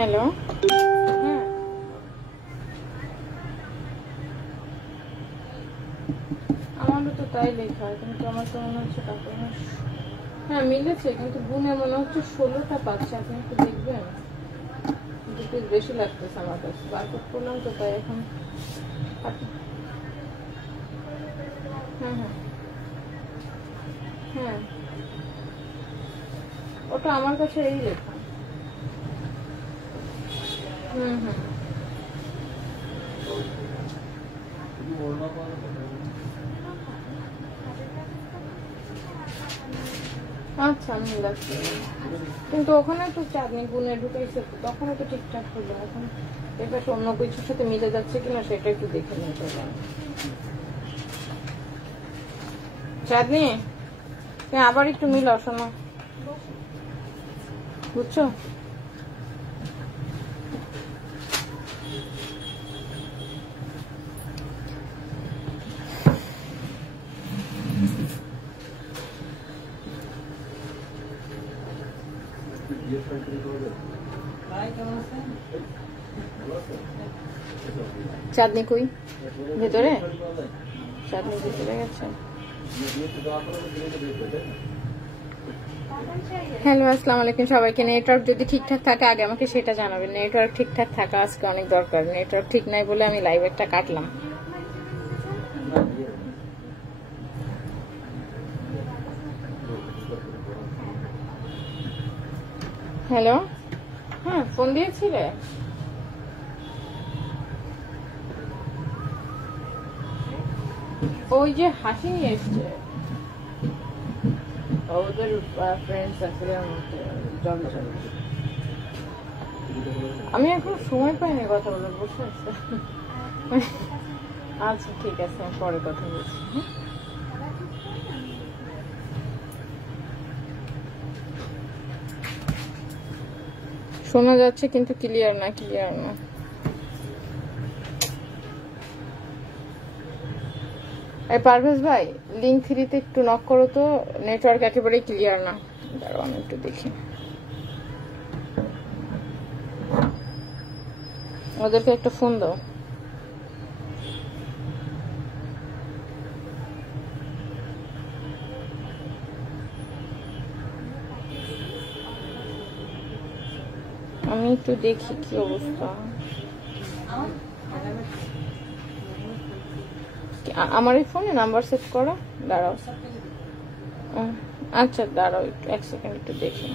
Hello আমারও তো তাই লেখা, কিন্তু আমার তো মনে হচ্ছে টাকা হ্যাঁ মিলেছে, কিন্তু গুনে মনে হচ্ছে 16টা পাচ্ছে। আপনি একটু দেখবেন, কিন্তু বেশি লাগতেছে আমার কাছে। বারকোড করলাম তো তাই এখন। হ্যাঁ হ্যাঁ হ্যাঁ, ওটা আমার কাছে এই লেখা। হুম হুম, আচ্ছা আমি লাগছে, কিন্তু ওখানে তো চাঁদনি গুনে ঢুকাইছে, তখনও তো ঠিকঠাক হলো। এখন এটা অন্য কিছুর সাথে মিলে যাচ্ছে কিনা সেটা একটু দেখে নিতে হবে। চাঁদনি আবার একটু মিলাও, শোনো, বুঝছো? চাঁদনি কই? ভেতরে? চাঁদনি ভেতরে গেছে। হ্যালো আসসালামু আলাইকুম সবাইকে। নেটওয়ার্ক যদি ঠিকঠাক থাকে আগে আমাকে সেটা জানাবেন। নেটওয়ার্ক ঠিকঠাক থাকা আজকে অনেক দরকার। নেটওয়ার্ক ঠিক নাই বলে আমি লাইভ একটা কাটলাম। হ্যালো, হ্যাঁ ফোন দিয়েছিলে? ওই যে হাসি নিয়ে এসছে, ওদের ফ্রেন্ড সার্কেলের মধ্যে জল চলে। আমি এখন সময় পাইনি কথা বলার, বসে আছে। আচ্ছা ঠিক আছে, আমি পরে কথা বলছি। শোনা যাচ্ছে কিন্তু ক্লিয়ার না, ক্লিয়ার না। পারভেজ ভাই লিঙ্ক 3-তে একটু নক করো তো, নেটওয়ার্ক একেবারেই ক্লিয়ার না। দাঁড়াও আমি একটু দেখি, ওদেরকে একটা ফোন দাও। আমি একটু দেখি কি অবস্থা। আমার এই ফোনে নাম্বার সেট করো, দাঁড়াও। আচ্ছা দাঁড়াও একটু, 1 সেকেন্ড একটু দেখি।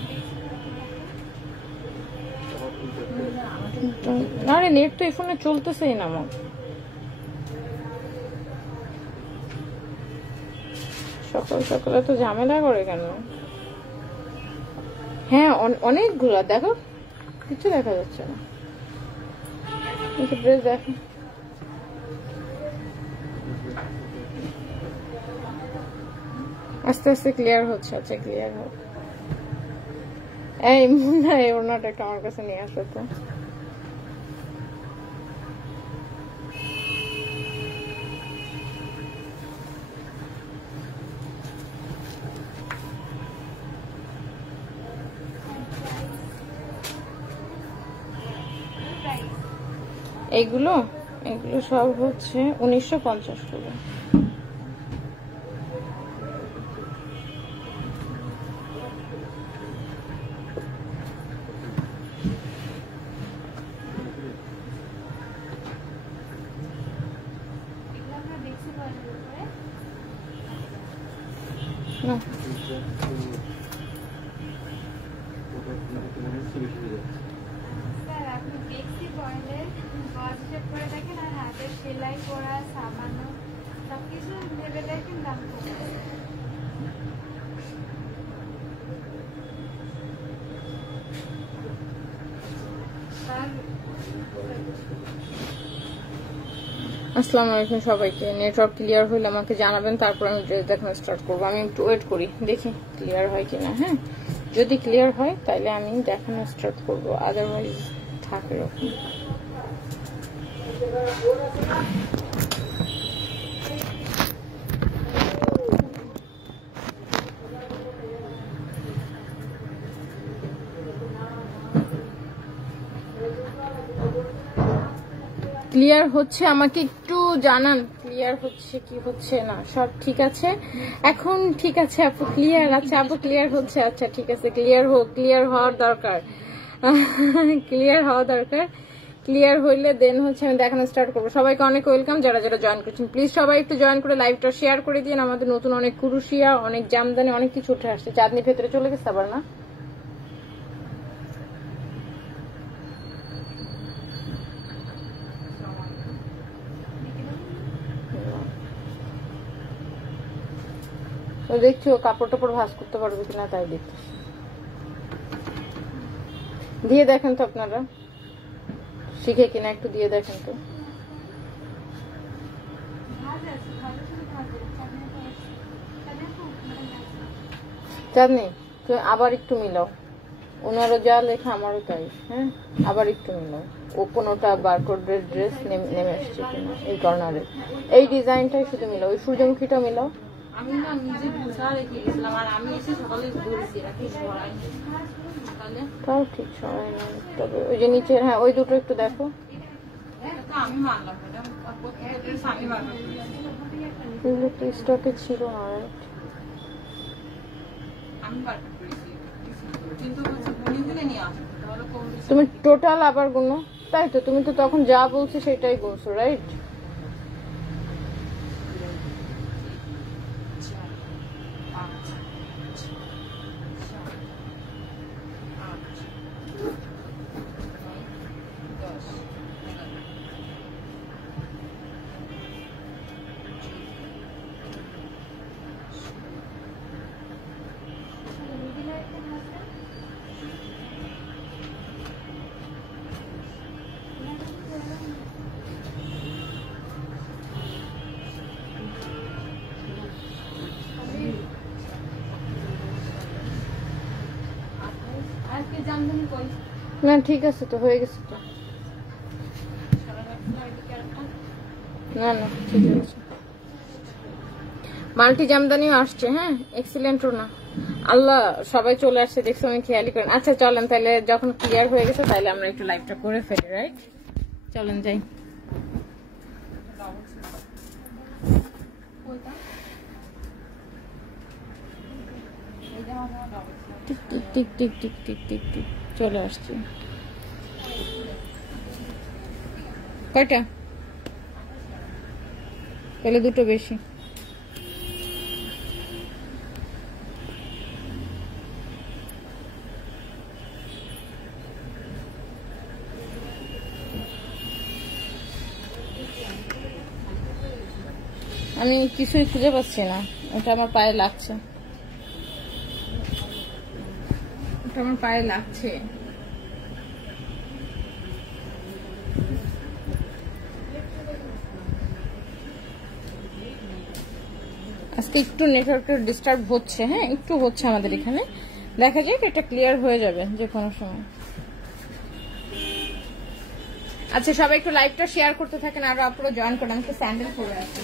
আরে নেট তো এই ফোনে চলতেছেই না আমার। সকাল সকালে তো ঝামেলা করে কেন? হ্যাঁ অনেকগুলা, দেখো কিছু দেখা যাচ্ছে না। দেখো আস্তে আস্তে ক্লিয়ার হচ্ছে। আচ্ছা ক্লিয়ার হোক। এই মুন্না, এই ওনাটা একটা আমার কাছে নিয়ে আসো তো। এইগুলো এগুলো সব হচ্ছে 1950 টাকা। না সেলাই করা সামান্য সবকিছু ভেবে দেখেন দাম আসসালামু আলাইকুম সবাইকে। নেটওয়ার্ক ক্লিয়ার হলে আমাকে জানাবেন, তারপর আমি ড্রেস দেখানো স্টার্ট করবো। আমি একটু ওয়েট করি, দেখি ক্লিয়ার হয় কিনা। হ্যাঁ যদি ক্লিয়ার হয় তাহলে আমি দেখানো স্টার্ট করবো, আদারওয়াইজ থাকে এরকম। ক্লিয়ার হচ্ছে? আমাকে একটু জানান ক্লিয়ার হচ্ছে কি হচ্ছে না। সব ঠিক আছে এখন? ঠিক আছে আপু, ক্লিয়ার। আচ্ছা আপু ক্লিয়ার হচ্ছে, আচ্ছা ঠিক আছে, ক্লিয়ার হোক, ক্লিয়ার হওয়ার দরকার, ক্লিয়ার হওয়া দরকার। ক্লিয়ার হইলে দেন হচ্ছে আমি দেখানো স্টার্ট করবো। সবাইকে অনেক ওয়েলকাম, যারা যারা জয়েন করছেন প্লিজ সবাই একটু জয়েন করে লাইভটা শেয়ার করে দিন। আমাদের নতুন অনেক কুরুশিয়া, অনেক জামদানি, অনেক কিছু উঠে আসছে। চাঁদনি ভেতরে চলে গেছে আবার না? দেখছি ও কাপড় টাপড় ভাঁজ করতে পারবে কিনা তাই দেখতেছি। দিয়ে দেখেন তো আপনারা শিখে কিনা, একটু দিয়ে দেখেন তো। চাঁদনি তো আবার একটু মিলাও, ওনারও যা লেখা আমারও তাই। হ্যাঁ আবার একটু মিলাও। ও কোনোটা বারকোডের ড্রেস নেমে আসছে কিনা এই কর্নারে, এই ডিজাইনটাই শুধু মিলাও। ওই সূর্যমুখীটা মিলাও। আমি না নিজে বুঝা রেখে গেছিলাম, আর আমি এসে সকালে ধরেছি রাখি সরাই তাহলে তাও ঠিক সময় নেই। তবে ওই যে নিচের, হ্যাঁ ওই দুটো একটু দেখো। আমি মানলাম এটা আমি বারবার এগুলো তো স্টকে ছিল না। আমি বারবার করেছি কিন্তু গুনে নিয়ে আসো তাহলে কম বেশি। তুমি টোটাল আবার গুনো, তাই তো? তুমি তো তখন যা বলছো সেটাই গুনছো, রাইট? আজকে জামদানি কই না ঠিক আছে তো, হয়ে গেছে তো। না না ঠিক আছে, মাল্টি জামদানিও আসছে। হ্যাঁ এক্সিলেন্টও না। আল্লাহ সবাই চলে আসছে দেখছো, আমি খেয়ালই করেন। আচ্ছা চলেন তাহলে, যখন ক্লিয়ার হয়ে গেছে তাহলে আমরা একটু লাইভটা করে ফেলি, রাইট? চলেন যাই। Tick tick tick tick tick tick tick চলে আসছে। কয়টা? তাহলে দুটো বেশি। আমি কিছুই খুঁজে পাচ্ছি না, ওটা আমার পায়ে লাগছে, ওটা আমার পায়ে লাগছে। আজকে একটু নেটওয়ার্কের ডিস্টার্ব হচ্ছে, হ্যাঁ একটু হচ্ছে আমাদের এখানে। দেখা যাক, এটা ক্লিয়ার হয়ে যাবে যে কোনো সময়। আচ্ছা সবাই একটু লাইভটা শেয়ার করতে থাকেন, আরো আপনারা জয়েন করেন। আমি স্যান্ডেল পরে আছি।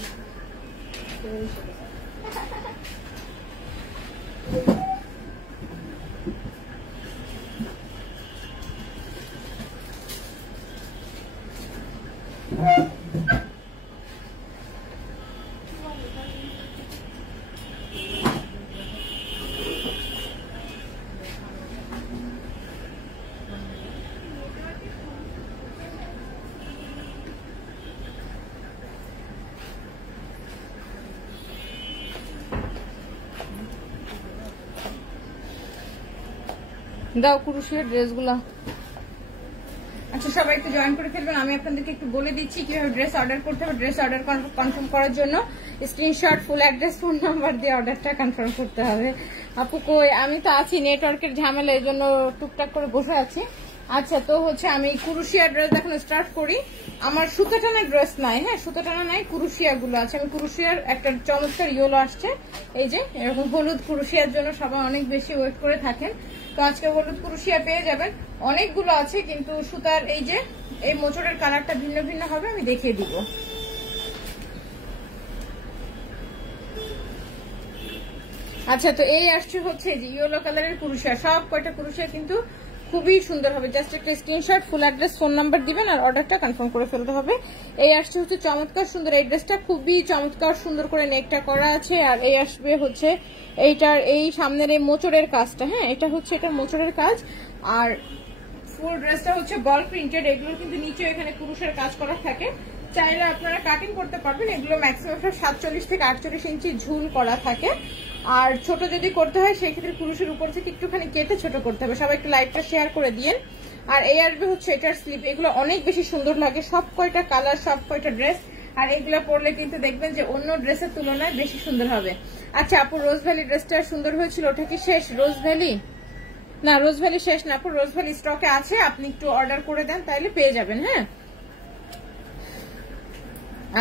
দাও কুরুশের ড্রেসগুলো। আচ্ছা সবাই একটু জয়েন করে ফেলবেন। আমি আপনাদেরকে একটু বলে দিচ্ছি কিভাবে ড্রেস অর্ডার করতে হবে। ড্রেস অর্ডার কনফার্ম করার জন্য screenshot, full address, phone number দিয়ে অর্ডারটা কনফার্ম করতে হবে। আপু কই? আমি তো আছি, নেটওয়ার্কের ঝামেলা, এই জন্য টুকটাক করে বসে আছি। আচ্ছা তো হচ্ছে আমি কুরুশিয়া ড্রেস এখন স্টার্ট করি। আমার সুতো টানা ড্রেস নাই, হ্যাঁ সুতো টানা নাই, কুরুশিয়া গুলো আছে। আমি কুরুশিয়ার একটা চমৎকার ইয়েলো আসছে, এই যে এরকম হলুদ কুরুশিয়ার জন্য সবাই অনেক বেশি ওয়েট করে থাকেন। তো আজকে হলুদ কুরুশিয়া পেয়ে যাবেন, অনেকগুলো আছে কিন্তু সুতার এই যে এই মোচড়ের কালারটা ভিন্ন ভিন্ন হবে, আমি দেখিয়ে দিব। আচ্ছা তো এই আসছে হচ্ছে যে ইয়েলো কালারের কুরুশিয়া, সব কয়টা কুরুশিয়া কিন্তু খুবই সুন্দর হবে। জাস্ট একটা screenshot, full address, phone number দিবেন আর অর্ডারটা কনফার্ম করে ফেলতে হবে। এই আসছে হচ্ছে চমৎকার সুন্দর এই ড্রেসটা, খুবই চমৎকার সুন্দর করে নেকটা করা আছে। আর এই আসবে হচ্ছে এইটার এই সামনের এই মোচড়ের কাজটা, হ্যাঁ এটা হচ্ছে এটা মোচড়ের কাজ। আর ফুল ড্রেসটা হচ্ছে বল প্রিন্টেড, এগুলো কিন্তু নিচে এখানে পুরুষের কাজ করা থাকে, চাইলে আপনারা কাটিং করতে পারবেন। এগুলো ম্যাক্সিমাম 47 থেকে 48 ইঞ্চি ঝুল করা থাকে। আর ছোট যদি করতে হয় সেক্ষেত্রে পুরুষের উপর থেকে একটুখানি কেটে ছোট করতে হবে। সবাই একটু লাইটটা শেয়ার করে দিয়েন। আর এই আসবে হচ্ছে এটার স্লিপ, এগুলো অনেক বেশি সুন্দর লাগে, সব কয়টা কালার, সব কয়টা ড্রেস। আর এগুলো পরলে কিন্তু দেখবেন যে অন্য ড্রেসের তুলনায় বেশি সুন্দর হবে। আচ্ছা আপু, রোজ ভ্যালি ড্রেসটা সুন্দর হয়েছিল, ওটা কি শেষ? রোজ ভ্যালি না, রোজ ভ্যালি শেষ না আপু, রোজ ভ্যালি স্টকে আছে, আপনি একটু অর্ডার করে দেন তাহলে পেয়ে যাবেন। হ্যাঁ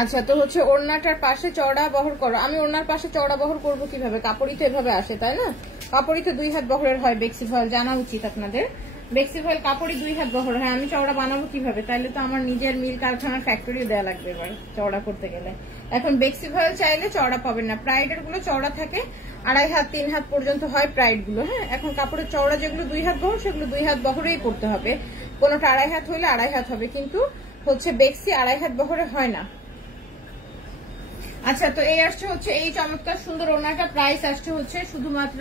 আচ্ছা, তো হচ্ছে ওড়নাটার পাশে চওড়া বহর করো। আমি ওড়নার পাশে চওড়া বহর করবো কিভাবে? কাপড়ই তো এভাবে আসে, তাই না? কাপড়ই তো 2 হাত বহরের হয়, বেক্সি ফয়েল জানা উচিত আপনাদের। বেক্সি ফয়েল কাপড়ই 2 হাত বহর হয়। আমি চওড়া বানাবো কিভাবে? তাইলে তো আমার নিজের মিল কারখানার ফ্যাক্টরি দেওয়া লাগবে এবার চওড়া করতে গেলে। এখন বেক্সি ফয়েল চাইলে চওড়া পাবেন না, প্রাইডের গুলো চওড়া থাকে 2.5 হাত 3 হাত পর্যন্ত হয় প্রাইড গুলো। হ্যাঁ, এখন কাপড়ের চওড়া যেগুলো 2 হাত বহর সেগুলো 2 হাত বহরেই করতে হবে। কোনোটা 2.5 হাত হইলে 2.5 হাত হবে, কিন্তু হচ্ছে বেক্সি 2.5 হাত বহরে হয় না। আচ্ছা, তো এই আসছে হচ্ছে এই চমৎকার সুন্দর ওড়নাটা, প্রাইস আসছে হচ্ছে শুধুমাত্র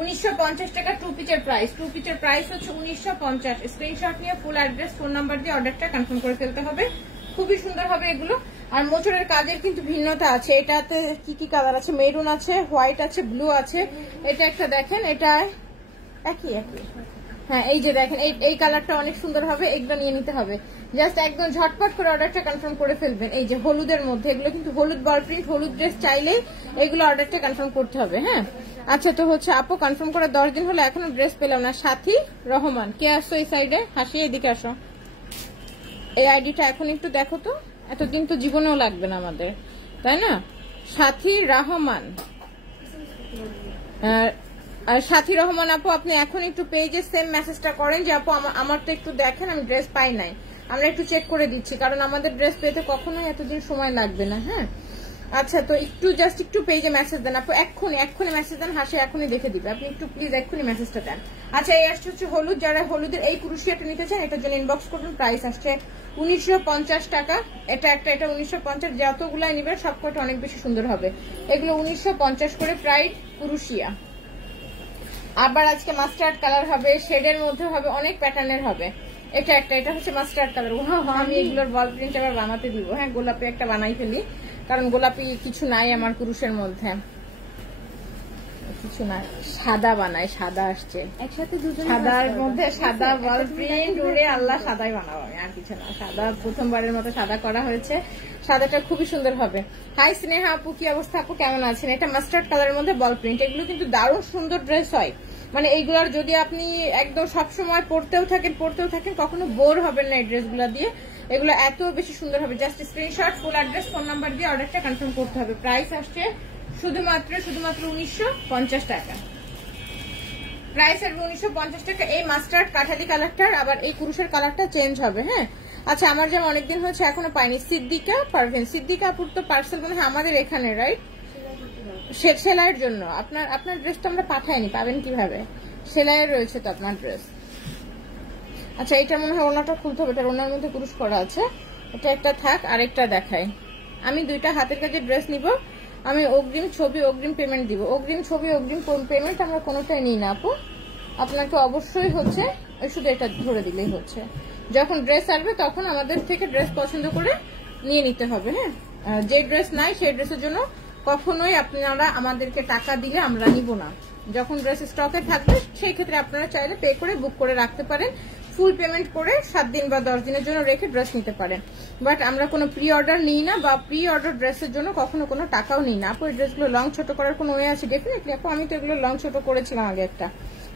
1950 টাকা। 2 পিচের প্রাইস, 2 পিচের প্রাইস হচ্ছে 1950। স্ক্রিনশট নিয়ে ফুল অ্যাড্রেস, ফোন নাম্বার দিয়ে অর্ডারটা কনফার্ম করে ফেলতে হবে। খুবই সুন্দর হবে এগুলো। আর মোচড়ের কাজের কিন্তু ভিন্নতা আছে। এটাতে কি কি কালার আছে? মেরুন আছে, হোয়াইট আছে, ব্লু আছে। এটা একটা দেখেন, এটা একই। হ্যাঁ এই যে দেখেন, এই কালারটা অনেক সুন্দর হবে, এগুলো নিয়ে নিতে হবে। জাস্ট একদম ঝটপট করে অর্ডারটা কনফার্ম করে ফেলবেন। এই যে হলুদের মধ্যে, এগুলো কিন্তু হলুদ বল প্রিন্ট, হলুদ ড্রেস চাইলেই এগুলো অর্ডারটা কনফার্ম করতে হবে। হ্যাঁ আচ্ছা, তো হচ্ছে আপু কনফার্ম করে 10 দিন হলো এখনো ড্রেস পেলাম না। সাথী রহমান, কে আসছো এই সাইডে? হাসি, এদিকে আসো। এই আইডিটা এখন একটু দেখো তো, এতদিন তো জীবনেও লাগবে না আমাদের, তাই না? সাথী রহমান, আর সাথী রহমান আপু, আপনি এখন একটু পেজে সেম মেসেজটা করেন যে আপু আমার তো একটু দেখেন, আমি ড্রেস পাই নাই, আমরা একটু চেক করে দিচ্ছি, কারণ আমাদের ড্রেস পেতে কখনোই এতদিন সময় লাগবে না। হ্যাঁ আচ্ছা, তো একটু জাস্ট একটু পেজে মেসেজ দেন আপু, এক্ষুনি মেসেজ দেন, হাসি এখনই দেখে দিবে। আপনি একটু প্লিজ এক্ষুনি মেসেজটা দেন। আচ্ছা, এই আসছে হচ্ছে হলুদ, যারা হলুদের এই কুরুশিয়াটা নিতে চান এটার জন্য ইনবক্স করুন। প্রাইস আসছে 1950 টাকা। এটা 1950, যতগুলাই নিবেন সবকটা অনেক বেশি সুন্দর হবে। এগুলো 1950 করে প্রাইস কুরুশিয়া। আবার আজকে মাস্টার্ড কালার হবে, শেডের মধ্যে হবে, অনেক প্যাটার্নের হবে। এটা হচ্ছে মাস্টার্ড কালার। আমি এগুলোর বল প্রিন্ট আবার বানাতে দিব। হ্যাঁ, গোলাপি একটা বানাই ফেলি, কারণ গোলাপি কিছু নাই আমার কুরুশের মধ্যে, কিছু নাই, সাদা বানাই, সাদা আসছে একসাথে দুজন, সাদার মধ্যে সাদা বল প্রিন্ট, ওরে আল্লাহ, সাদাই বানাবো আমি, আর কিছু না। সাদা প্রথমবারের মতো সাদা করা হয়েছে, সাদাটা খুবই সুন্দর হবে। হাই স্নেহা আপু, কি অবস্থা আপু, কেমন আছেন? এটা মাস্টার্ড কালারের মধ্যে বল প্রিন্ট, এগুলো কিন্তু দারুণ সুন্দর ড্রেস হয়। মানে এইগুলোর যদি আপনি একদম সবসময় পরতেও থাকেন কখনো বোর হবেন না এই ড্রেসগুলো দিয়ে, এগুলো এত বেশি সুন্দর হবে। Just screenshot, full address, phone number দিয়ে অর্ডারটা কনফার্ম করতে হবে। প্রাইস আসছে শুধুমাত্র 1950 টাকা। প্রাইস আসবে 1950 টাকা। এই মাস্টার্ড কাঠালি কালারটার, আবার এই কুরুশের কালারটা চেঞ্জ হবে। হ্যাঁ আচ্ছা, আমার যেমন অনেকদিন হয়েছে এখনো পাইনি। সিদ্দিকা পারভেন, সিদ্দিকা আপুর তো পার্সেল মনে হয় আমাদের এখানে, রাইট? সেলাইয়ের জন্য আপনার ড্রেসটা আমরা পাঠাইনি, পাবেন কিভাবে? সেলাইয়ের রয়েছে তো আপনার ড্রেস। আচ্ছা, এটা মনে হয় ওনাটা খুলতে হবে, এটা ওনার মধ্যে কুরুশ করা আছে। এটা একটা থাক, আরেকটা দেখাই। আমি 2টা হাতের কাছে ড্রেস নিব, আমি অগ্রিম ছবি অগ্রিম পেমেন্ট দিব। অগ্রিম ছবি অগ্রিম পেমেন্ট আমরা কোনোটাই নিই না আপু, আপনাকে অবশ্যই হচ্ছে শুধু এটা ধরে দিলেই হচ্ছে। যখন ড্রেস আসবে তখন আমাদের থেকে ড্রেস পছন্দ করে নিয়ে নিতে হবে। হ্যাঁ, যে ড্রেস নাই সেই ড্রেসের জন্য কখনোই আপনারা আমাদেরকে টাকা দিলে আমরা নিব না। যখন ড্রেস স্টকে থাকবে সেই ক্ষেত্রে আপনারা চাইলে পে করে বুক করে রাখতে পারেন, ফুল পেমেন্ট করে 7 দিন বা 10 দিনের জন্য রেখে ড্রেস নিতে পারেন। বাট আমরা কোনো প্রি অর্ডার নিই না, বা প্রি অর্ডার ড্রেসের জন্য কখনো কোনো টাকাও নিই না। আপু এই ড্রেসগুলো লং ছোট করার কোনো ওয়ে আছে? ডেফিনেটলি আপু, আমি তো এগুলো লং ছোট করেছিলাম আগে একটা।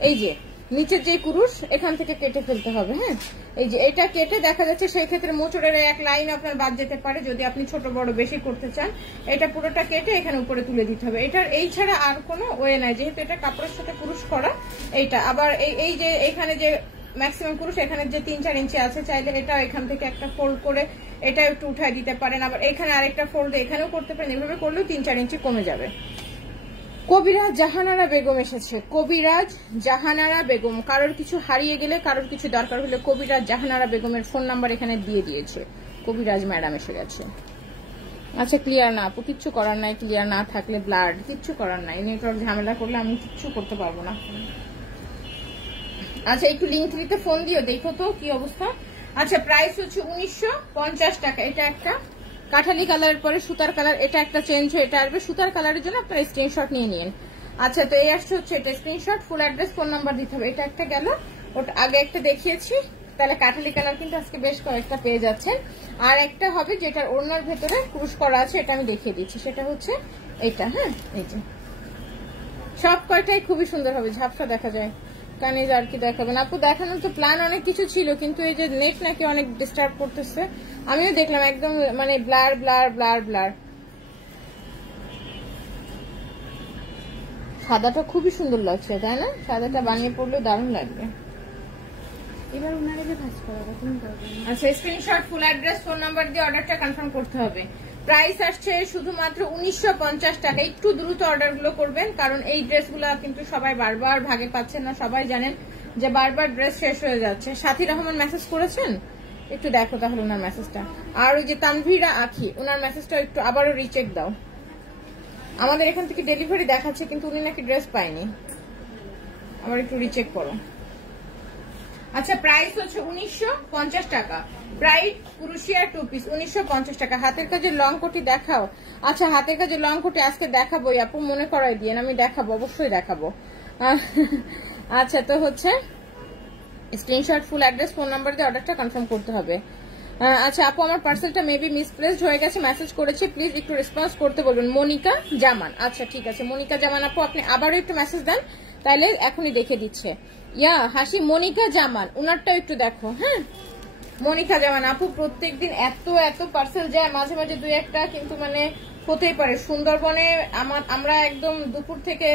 এই যে নিচের যে কুরুশ এখান থেকে কেটে ফেলতে হবে। হ্যাঁ, এই যে এটা কেটে দেখা যাচ্ছে সেই ক্ষেত্রে মোচড়ের এক লাইন আপনার বাদ যেতে পারে যদি আপনি ছোট বড় বেশি করতে চান। এটা পুরোটা কেটে এখানে উপরে তুলে দিতে হবে। এটার এই ছাড়া আর কোনো ওয়ে নাই, যেহেতু এটা কাপড়ের সাথে কুরুশ করা। এইটা আবার এই যে এখানে যে ম্যাক্সিমাম কুরুশ, এখানে যে 3-4 ইঞ্চি আছে, চাইলে এটা এখান থেকে একটা ফোল্ড করে এটা একটু উঠায় দিতে পারেন। আবার এখানে আরেকটা ফোল্ড এখানেও করতে পারেন, এভাবে করলেও 3-4 ইঞ্চি কমে যাবে। কবিরাজ জাহানারা বেগম এসেছে, কবিরাজ জাহানারা বেগম। কারোর কিছু হারিয়ে গেলে, কারোর কিছু দরকার হলে কবিরাজ জাহানারা বেগমের ফোন নাম্বার এখানে দিয়ে দিয়েছে। কবিরাজ ম্যাডাম এসে গেছে। আচ্ছা ক্লিয়ার না আপু, কিচ্ছু করার নাই, ক্লিয়ার না থাকলে ব্লাড, কিচ্ছু করার নাই, নেটওয়ার্ক ঝামেলা করলে আমি কিচ্ছু করতে পারবো না। আচ্ছা একটু লিঙ্ক 3-তে ফোন দিও, দেখো তো কি অবস্থা। আচ্ছা প্রাইস হচ্ছে 1950 টাকা। এটা একটা কাঠালি কালারের পরে সুতার কালার, এটা একটা চেঞ্জ হয়ে এটা আসবে সুতার কালারের জন্য আপনারা স্ক্রিনশট নিয়ে নিন। আচ্ছা তো এই আসছে হচ্ছে এটা screenshot, full address phone number দিতে হবে। এটা একটা গেল, ওটা আগে একটা দেখিয়েছি, তাহলে কাঠালি কালার কিন্তু আজকে বেশ কয়েকটা পেয়ে যাচ্ছেন। আর একটা হবে যেটার ওড়নার ভেতরে ক্রুশ করা আছে, এটা আমি দেখিয়ে দিচ্ছি, সেটা হচ্ছে এটা। হ্যাঁ এই যে সব কয়টাই খুবই সুন্দর হবে, ঝাপসা দেখা যায়। কানিজ আর কি দেখাবেন আপু? দেখানোর তো প্ল্যান অনেক কিছু ছিল, কিন্তু এই যে নেট নাকি অনেক ডিস্টার্ব করতেছে, আমিও দেখলাম একদম মানে ব্লার ব্লার ব্লার ব্লার। সাদাটা খুবই সুন্দর লাগছে তাই না? সাদাটা বানিয়ে পড়লে দারুণ লাগবে। এবার ওনারে যে ভাজ করাবো তুমি করবে। আচ্ছা screenshot, full address, phone number দিয়ে অর্ডারটা কনফার্ম করতে হবে। প্রাইস আসছে শুধুমাত্র 1950 টাকা। একটু দ্রুত অর্ডার গুলো করবেন, কারণ এই ড্রেসগুলো কিন্তু সবাই বারবার ভাগে পাচ্ছেন না। সবাই জানেন যে বারবার ড্রেস শেষ হয়ে যাচ্ছে। সাথী রহমান মেসেজ করেছেন, একটু দেখো তাহলে ওনার মেসেজটা। আর ওই যে তানভীরা আখি, ওনার মেসেজটা একটু আবারও রিচেক দাও। আমাদের এখান থেকে ডেলিভারি দেখাচ্ছে, কিন্তু উনি নাকি ড্রেস পায়নি, আবার একটু রিচেক করো। আচ্ছা প্রাইস হচ্ছে 1950 টাকা। ব্রাইট কুরুশিয়া 2 পিস 1950 টাকা। হাতের কাজের লং কোটি দেখাও। আচ্ছা হাতের কাজের লং কোটি আজকে দেখাবো আপু, মনে করাই দিয়ে, আমি দেখাবো, অবশ্যই দেখাবো। আচ্ছা তো হচ্ছে screenshot, full address, phone number দিয়ে অর্ডারটা কনফার্ম করতে হবে। আচ্ছা আপু আমার পার্সেলটা মেবি মিসপ্লেসড হয়ে গেছে, মেসেজ করেছি, প্লিজ একটু রেসপন্স করতে বলবেন। মনিকা জামান। আচ্ছা ঠিক আছে মনিকা জামান আপু, আপনি আবারও একটু মেসেজ দেন, তাহলে এখনই দেখে দিচ্ছে। ইয়া হাসি মনিকা জামান, উনারটাও একটু দেখো। হ্যাঁ মনিকা জামান আপু, প্রত্যেকদিন এত এত পার্সেল যায়, মাঝে মাঝে দুই একটা কিন্তু মানে হতেই পারে। সুন্দরবনে আমরা একদম দুপুর থেকে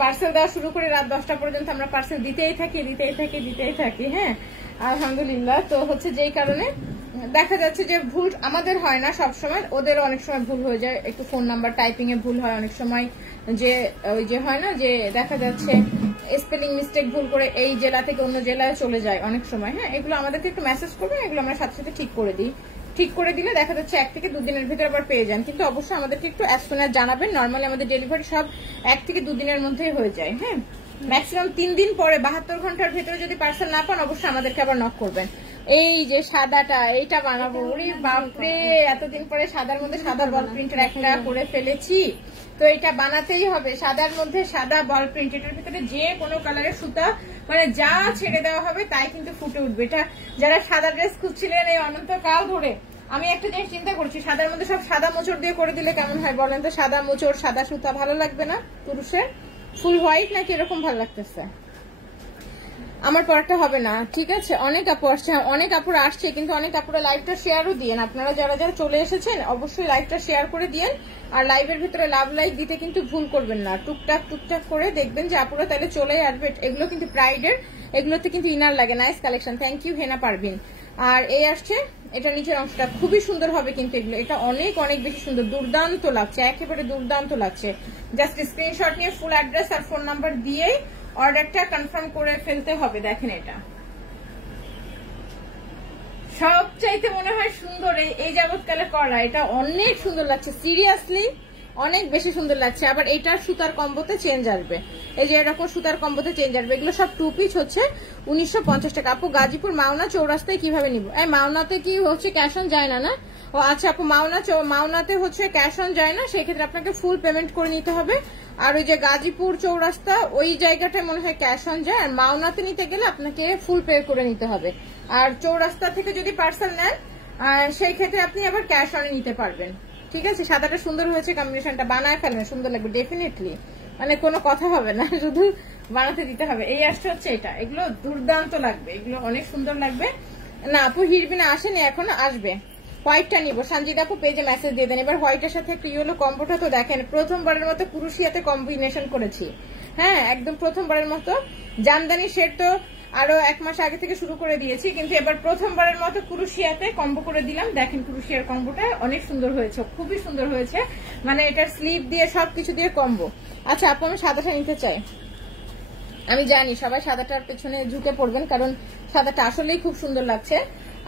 পার্সেল দেওয়া শুরু করে রাত 10টা পর্যন্ত আমরা পার্সেল দিতেই থাকি। হ্যাঁ আলহামদুলিল্লাহ। তো হচ্ছে যেই কারণে দেখা যাচ্ছে যে ভুল আমাদের হয় না সব সময়, ওদেরও অনেক সময় ভুল হয়ে যায়, একটু ফোন নাম্বার টাইপিং এ ভুল হয় অনেক সময়, যে ওই যে হয় না যে দেখা যাচ্ছে স্পেলিং মিস্টেক ভুল করে এই জেলা থেকে অন্য জেলায় চলে যায় অনেক সময়। হ্যাঁ এগুলো আমাদেরকে একটু মেসেজ করবেন, এগুলো আমরা সাথে সাথে ঠিক করে দিই। ঠিক করে দিলে দেখা যাচ্ছে 1 থেকে 2 দিনের ভিতরে আবার পেয়ে যান, কিন্তু অবশ্যই আমাদেরকে একটু অ্যাজ সুন অ্যাজ জানাবেন। নর্মালি আমাদের ডেলিভারি সব 1 থেকে 2 দিনের মধ্যেই হয়ে যায়। হ্যাঁ ম্যাক্সিমাম 3 দিন পরে 72 ঘন্টার ভিতরে যদি পার্সেল না পান অবশ্যই আমাদেরকে আবার নক করবেন। এই যে সাদাটা এইটা বানাবো, ওরে বাপরে এতদিন পরে সাদার মধ্যে সাদা বল প্রিন্টের একটা করে ফেলেছি, তো এটা বানাতেই হবে। সাদার মধ্যে সাদা বল প্রিন্ট, এটার ভিতরে যে কোনো কালারের সুতা মানে যা ছেড়ে দেওয়া হবে তাই কিন্তু ফুটে উঠবে। এটা যারা সাদা ড্রেস খুঁজছিলেন এই অনন্তকাল ধরে, আমি একটা জিনিস চিন্তা করছি, সাদার মধ্যে সব সাদা মোচড় দিয়ে করে দিলে কেমন হয় বলেন তো? সাদা মোচড় সাদা সুতা ভালো লাগবে না পুরুষের? ফুল হোয়াইট নাকি এরকম ভালো লাগতেছে? আমার পরটা হবে না, ঠিক আছে। অনেক আপু আসছে, অনেক আপুরা আসছে, কিন্তু অনেক আপুরা লাইভটা শেয়ারও দিয়েন। আপনারা যারা যারা চলে এসেছেন অবশ্যই লাইভটা শেয়ার করে দিয়েন, আর লাইভের ভিতরে লাভ লাইক দিতে কিন্তু ভুল করবেন না। টুকটাক করে দেখবেন যে আপুরা তাহলে চলে আসবে। এগুলো কিন্তু প্রাইডের, এগুলোতে কিন্তু ইনার লাগে। নাইস কালেকশন, থ্যাংক ইউ হেনা পারভিন। আর এই আসছে এটা নিচের অংশটা খুবই সুন্দর হবে কিন্তু এগুলো, এটা অনেক অনেক বেশি সুন্দর, দুর্দান্ত লাগছে, একেবারে দুর্দান্ত লাগছে। জাস্ট স্ক্রিনশট নিয়ে ফুল অ্যাড্রেস আর ফোন নাম্বার দিয়েই অর্ডারটা কনফার্ম করে ফেলতে হবে। দেখেন এটা সবচাইতে মনে হয় সুন্দর এই যাবৎকালে করা, এটা অনেক সুন্দর লাগছে, সিরিয়াসলি অনেক বেশি সুন্দর লাগছে। আবার এটার সুতার কম্বোতে চেঞ্জ আসবে, এই যে এরকম সুতার কম্বোতে চেঞ্জ আসবে। এগুলো সব 2 পিস হচ্ছে 1950 টাকা। আপু গাজীপুর মাওনা চৌরাস্তায় কিভাবে নিব? মাওনাতে কি হচ্ছে ক্যাশ অন যায় না? না ও আচ্ছা আপু মাওনাতে হচ্ছে ক্যাশ অন যায় না, সেক্ষেত্রে আপনাকে ফুল পেমেন্ট করে নিতে হবে। আর ওই যে গাজীপুর চৌরাস্তা ওই জায়গাটায় মনে হয় ক্যাশ অন যায়, আর মাওনাতে নিতে গেলে আপনাকে ফুল পে করে নিতে হবে। আর চৌরাস্তা থেকে যদি পার্সেল নেন সেই ক্ষেত্রে আপনি আবার ক্যাশ অনে নিতে পারবেন। ঠিক আছে, সাদাটা সুন্দর হয়েছে, কম্বিনেশনটা বানায় ফেলবেন, সুন্দর লাগবে ডেফিনেটলি, মানে কোনো কথা হবে না, শুধু বানাতে দিতে হবে। এই আসছে হচ্ছে এটা, এগুলো দুর্দান্ত লাগবে, এগুলো অনেক সুন্দর লাগবে। না আপু হিরবিনা আসেনি, এখন আসবে। হোয়াইটটা নিবো, সঞ্জিদা আপু পেজে মেসেজ দিয়ে দেন। এবার হোয়াইটের সাথে একটু ইয়েলো কম্বোটা তো দেখেন, প্রথমবারের মতো কুরুশিয়াতে কম্বিনেশন করেছি। হ্যাঁ একদম প্রথমবারের মতো। জামদানি শেড তো আরো 1 মাস আগে থেকে শুরু করে দিয়েছি, কিন্তু এবার প্রথমবারের মতো কুরুশিয়াতে কম্বো করে দিলাম। দেখেন কুরুশিয়ার কম্বোটা অনেক সুন্দর হয়েছে, খুবই সুন্দর হয়েছে, মানে এটার স্লিভ দিয়ে সবকিছু দিয়ে কম্বো। আচ্ছা আপু আমি সাদাটা নিতে চাই। আমি জানি সবাই সাদাটার পেছনে ঝুঁকে পড়বেন, কারণ সাদাটা আসলেই খুব সুন্দর লাগছে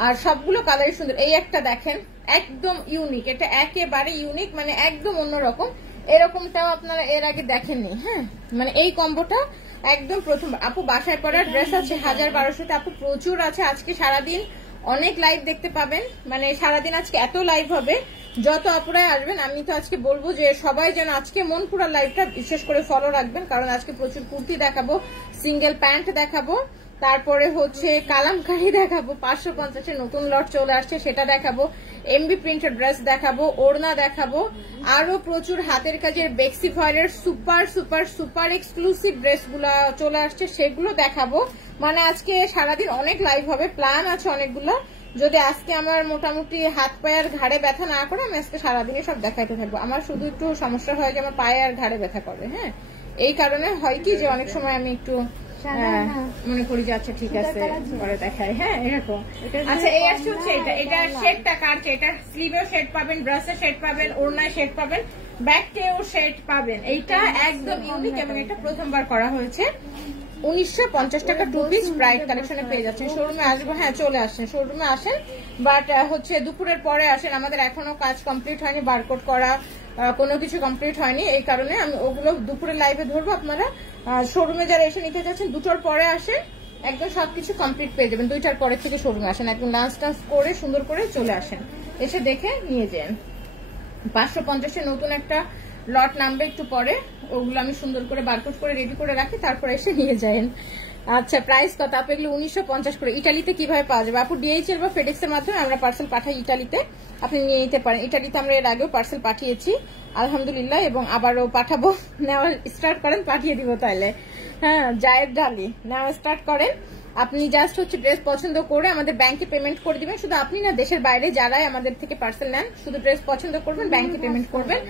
আর সবগুলো কালারই সুন্দর। এই একটা দেখেন একদম ইউনিক, এটা একেবারে ইউনিক, মানে একদম অন্যরকম। এরকমটাও আপনারা এর আগে দেখেননি। হ্যাঁ মানে এই কম্বোটা একদম প্রথম। আপু বাসায় পরার ড্রেস আছে 1200টা আপু, প্রচুর আছে। আজকে সারাদিন অনেক লাইভ দেখতে পাবেন, মানে সারাদিন আজকে এত লাইভ হবে, যত আপুরাই আসবেন। আমি তো আজকে বলবো যে সবাই যেন আজকে মনপুরা লাইভটা বিশেষ করে ফলো রাখবেন, কারণ আজকে প্রচুর কুর্তি দেখাবো, সিঙ্গেল প্যান্ট দেখাবো, তারপরে হচ্ছে কালামকারি দেখাবো, 550-এর নতুন লট চলে আসছে সেটা দেখাবো, এমবি প্রিন্টের ড্রেস দেখাবো, ওড়না দেখাবো, আরো প্রচুর হাতের কাজের বেক্সি ফয়েলের সুপার সুপার সুপার এক্সক্লুসিভ ড্রেসগুলো চলে আসছে সেগুলো দেখাবো। মানে আজকে সারাদিন অনেক লাইভ হবে, প্ল্যান আছে অনেকগুলো। যদি আজকে আমার মোটামুটি হাত পায়ের ঘাড়ে ব্যথা না করে আমি আজকে সারাদিনে সব দেখাইতে থাকবো। আমার শুধু একটু সমস্যা হয় যে আমার পায়ে আর ঘাড়ে ব্যথা করে। হ্যাঁ এই কারণে হয় কি যে অনেক সময় আমি একটু মনে করি যে আচ্ছা ঠিক আছে পরে দেখাই। হ্যাঁ এরকম। আচ্ছা এই আসছে হচ্ছে এটা শেডটা কাটছে, এটা স্লিভেও শেড পাবেন, ব্রাশে শেড পাবেন, ওড়নায় শেড পাবেন, ব্যাকটেও শেড পাবেন। এইটা একদম ইউনিক এবং এটা প্রথমবার করা হয়েছে। 1950 টাকা 2 পিস ব্রাইট কালেকশনে পেয়ে যাচ্ছেন। শোরুমে আসবো, হ্যাঁ চলে আসেন, শোরুমে আসেন, বাট হচ্ছে দুপুরের পরে আসেন। আমাদের এখনো কাজ কমপ্লিট হয়নি, বারকোড করা কোনো কিছু কমপ্লিট হয়নি, এই কারণে আমি ওগুলো দুপুরে লাইভে ধরবো। আপনারা শোরুমে যারা এসে নিতে যাচ্ছেন 2টার পরে আসেন, একদম সবকিছু কমপ্লিট পেয়ে যাবেন। 2টার পরে থেকে শোরুমে আসেন, একদম লাঞ্চ টাঞ্চ করে সুন্দর করে চলে আসেন, এসে দেখে নিয়ে যান। 550-এর নতুন একটা লট নামবে একটু পরে, ওগুলো আমি সুন্দর করে বারকোড করে রেডি করে রাখি, তারপরে এসে নিয়ে যান। আচ্ছা প্রাইস কত আপু? এগুলো 1950 করে। ইটালিতে কিভাবে পাওয়া যাবে আপু? ডিএইচএল বা ফেডেক্স এর মাধ্যমে আমরা পার্সেল পাঠাই ইটালিতে, আপনি নিয়ে নিতে পারেন। ইটালিতে আমরা এর আগেও পার্সেল পাঠিয়েছি আলহামদুলিল্লাহ, এবং আবারও পাঠাবো। নেওয়া স্টার্ট করেন, পাঠিয়ে দিব তাইলে। হ্যাঁ জায়েদ ডালি নেওয়া স্টার্ট করেন। আপনি জাস্ট হচ্ছে ড্রেস পছন্দ করে আমাদের ব্যাংকে পেমেন্ট করে দিবেন। শুধু আপনি না, দেশের বাইরে যারাই আমাদের থেকে পার্সেল নেন, শুধু ড্রেস পছন্দ করবেন, ব্যাংকে পেমেন্ট করবেন।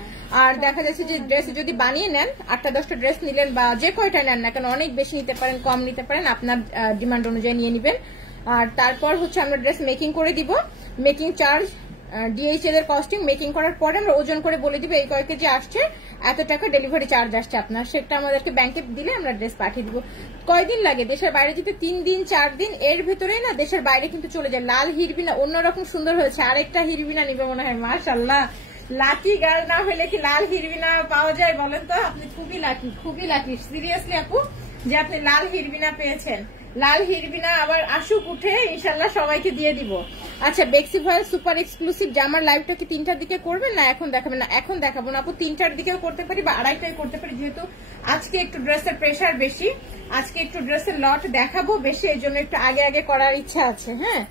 আর দেখা যাচ্ছে যে ড্রেস যদি বানিয়ে নেন, 8টা-10টা ড্রেস নিলেন বা যে কয়টা নেন না কেন, অনেক বেশি নিতে পারেন, কম নিতে পারেন, আপনার ডিমান্ড অনুযায়ী নিয়ে নিবেন। আর তারপর হচ্ছে আমরা ড্রেস মেকিং করে দিব, মেকিং চার্জ ডিএইচএল এর কস্টিং, মেকিং করার পরে আমরা ওজন করে বলে দিব এই কয় কেজি আসছে, এত টাকা ডেলিভারি চার্জ আসছে আপনার, সেটা আমাদেরকে ব্যাংকে দিলে আমরা ড্রেস পাঠিয়ে দিব। কয়দিন লাগে? দেশের বাইরে যেতে 3 দিন 4 দিন, এর ভিতরেই না দেশের বাইরে কিন্তু চলে যায়। লাল হিরবিনা অন্যরকম সুন্দর হয়েছে, আরেকটা হিরবিনা নিবে মনে হয়। মাশাআল্লাহ, লাকি গার্ল না হলে কি লাল হিরবিনা পাওয়া যায় বলেন তো? আপনি খুবই লাকি, খুবই লাকি সিরিয়াসলি আপু, যে আপনি লাল হিরবিনা পেয়েছেন। লাল হিরবিনা আবার আসুক উঠে, ইনশাল্লাহ সবাইকে দিয়ে দিব। আচ্ছা বেক্সি ভয়েল সুপার এক্সক্লুসিভ জামার লাইভটা কি 3টার দিকে করবেন না এখন দেখাবেন? না এখন দেখাবো না আপু, 3টার দিকেও করতে পারি বা 2:30টায় করতে পারি, যেহেতু আজকে একটু ড্রেসের প্রেশার বেশি, আজকে একটু ড্রেসের লট দেখাবো বেশি, এই জন্য একটু আগে আগে করার ইচ্ছা আছে। হ্যাঁ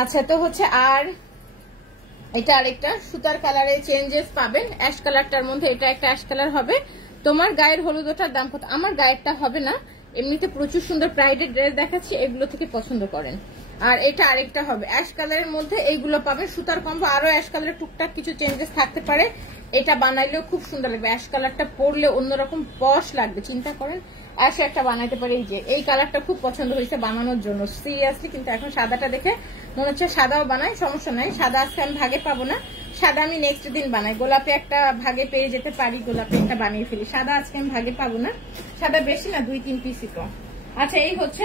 আচ্ছা তো হচ্ছে, আর এটা আরেকটা সুতার কালারে চেঞ্জেস পাবেন, অ্যাশ কালারটার মধ্যে এটা একটা অ্যাশ কালার হবে। তোমার গায়ের হলুদটার দাম কত? আমার গায়েরটা হবে না, এমনিতে প্রচুর সুন্দর প্রাইডের ড্রেস দেখাচ্ছি, এগুলো থেকে পছন্দ করেন। আর এটা আরেকটা হবে অ্যাশ কালারের মধ্যে, এইগুলো পাবেন সুতার কম্বো। আরো অ্যাশ কালারের টুকটাক কিছু চেঞ্জেস থাকতে পারে, এটা বানাইলেও খুব সুন্দর লাগবে। অ্যাশ কালারটা পরলে অন্যরকম পশ লাগবে, চিন্তা করেন অ্যাশ একটা বানাইতে পারে। এই যে এই কালারটা খুব পছন্দ হয়েছে বানানোর জন্য সিরিয়াসলি, কিন্তু এখন সাদাটা দেখে মনে হচ্ছে সাদাও বানাই, সমস্যা নাই। সাদা আজকে আমি ভাগে পাবো না, সাদা আমি নেক্সট দিন বানাই। গোলাপে একটা ভাগে পেয়ে যেতে পারি, গোলাপে একটা বানিয়ে ফেলি। সাদা আজকে আমি ভাগে পাবো না, সাদা বেশি না 2-3 পিসই তো। আচ্ছা এই হচ্ছে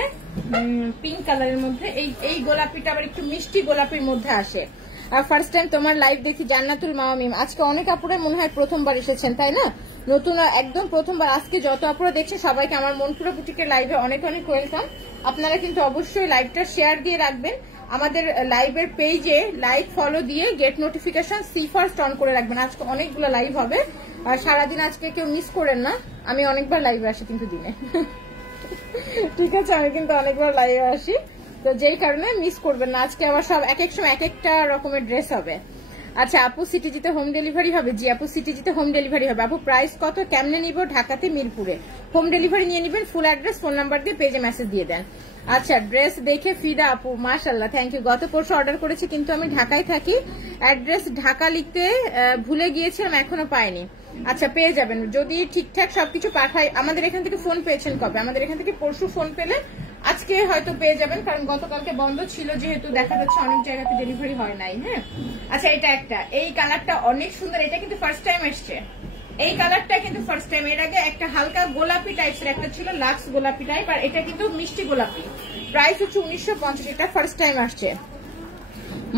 পিঙ্ক কালারের মধ্যে, এই গোলাপিটা আবার একটু মিষ্টি গোলাপির মধ্যে আসে। আর ফার্স্ট টাইম তোমার লাইভ দেখি জান্নাতুল মাওয়ামিম। আজকে অনেক আপুরা মনে হয় প্রথমবার এসেছেন তাই না? নতুন একদম প্রথমবার। আজকে যত আপুরা দেখছেন সবাইকে আমার মনপুরা বুটিকের লাইভে অনেক অনেক ওয়েলকাম। আপনারা কিন্তু অবশ্যই লাইভটা শেয়ার দিয়ে রাখবেন, আমাদের লাইভের পেজে লাইক ফলো দিয়ে get notification see first on করে রাখবেন। আজকে অনেকগুলো লাইভ হবে, আর সারাদিন আজকে কেউ মিস করেন না। আমি অনেকবার লাইভে আসি কিন্তু দিনে, ঠিক আছে? আমি কিন্তু অনেকবার লাইভে আসি, তো যেই কারণে মিস করবেন না। আজকে আবার সব এক এক সময় এক একটা রকমের ড্রেস হবে। আচ্ছা আপু সিটিজিতে হোম ডেলিভারি হবে? জি আপু সিটিজিতে হোম ডেলিভারি হবে। আপু প্রাইস কত, কেমনে নিব? ঢাকাতে মিরপুরে হোম ডেলিভারি নিয়ে নিবেন, ফুল অ্যাড্রেস ফোন নাম্বার দিয়ে পেজে মেসেজ দিয়ে দেন। আচ্ছা ড্রেস দেখে ফিদা আপু, মাশাআল্লাহ থ্যাংক ইউ। গত পরশু অর্ডার করেছি, কিন্তু আমি ঢাকায় থাকি, অ্যাড্রেস ঢাকা লিখতে ভুলে গিয়েছিলাম, এখনো পাইনি। আচ্ছা পেয়ে যাবেন যদি ঠিকঠাক সবকিছু পাঠাই। আমাদের এখান থেকে ফোন পেয়েছেন কবে? আমাদের এখান থেকে পরশু ফোন পেলে আজকে হয়তো পেয়ে যাবেন, কারণ গতকালকে বন্ধ ছিল যেহেতু, দেখা যাচ্ছে অনেক জায়গাতে ডেলিভারি হয় নাই। হ্যাঁ, আচ্ছা এটা একটা, এই কালারটা অনেক সুন্দর, এটা কিন্তু ফার্স্ট টাইম এসছে। এই কালারটা কিন্তু ফার্স্ট টাইম, এর আগে একটা হালকা গোলাপি টাইপের একটা ছিল, লাক্স গোলাপি টাইপ, আর এটা কিন্তু মিষ্টি গোলাপি। প্রাইস হচ্ছে 1950, এটা ফার্স্ট টাইম আসছে।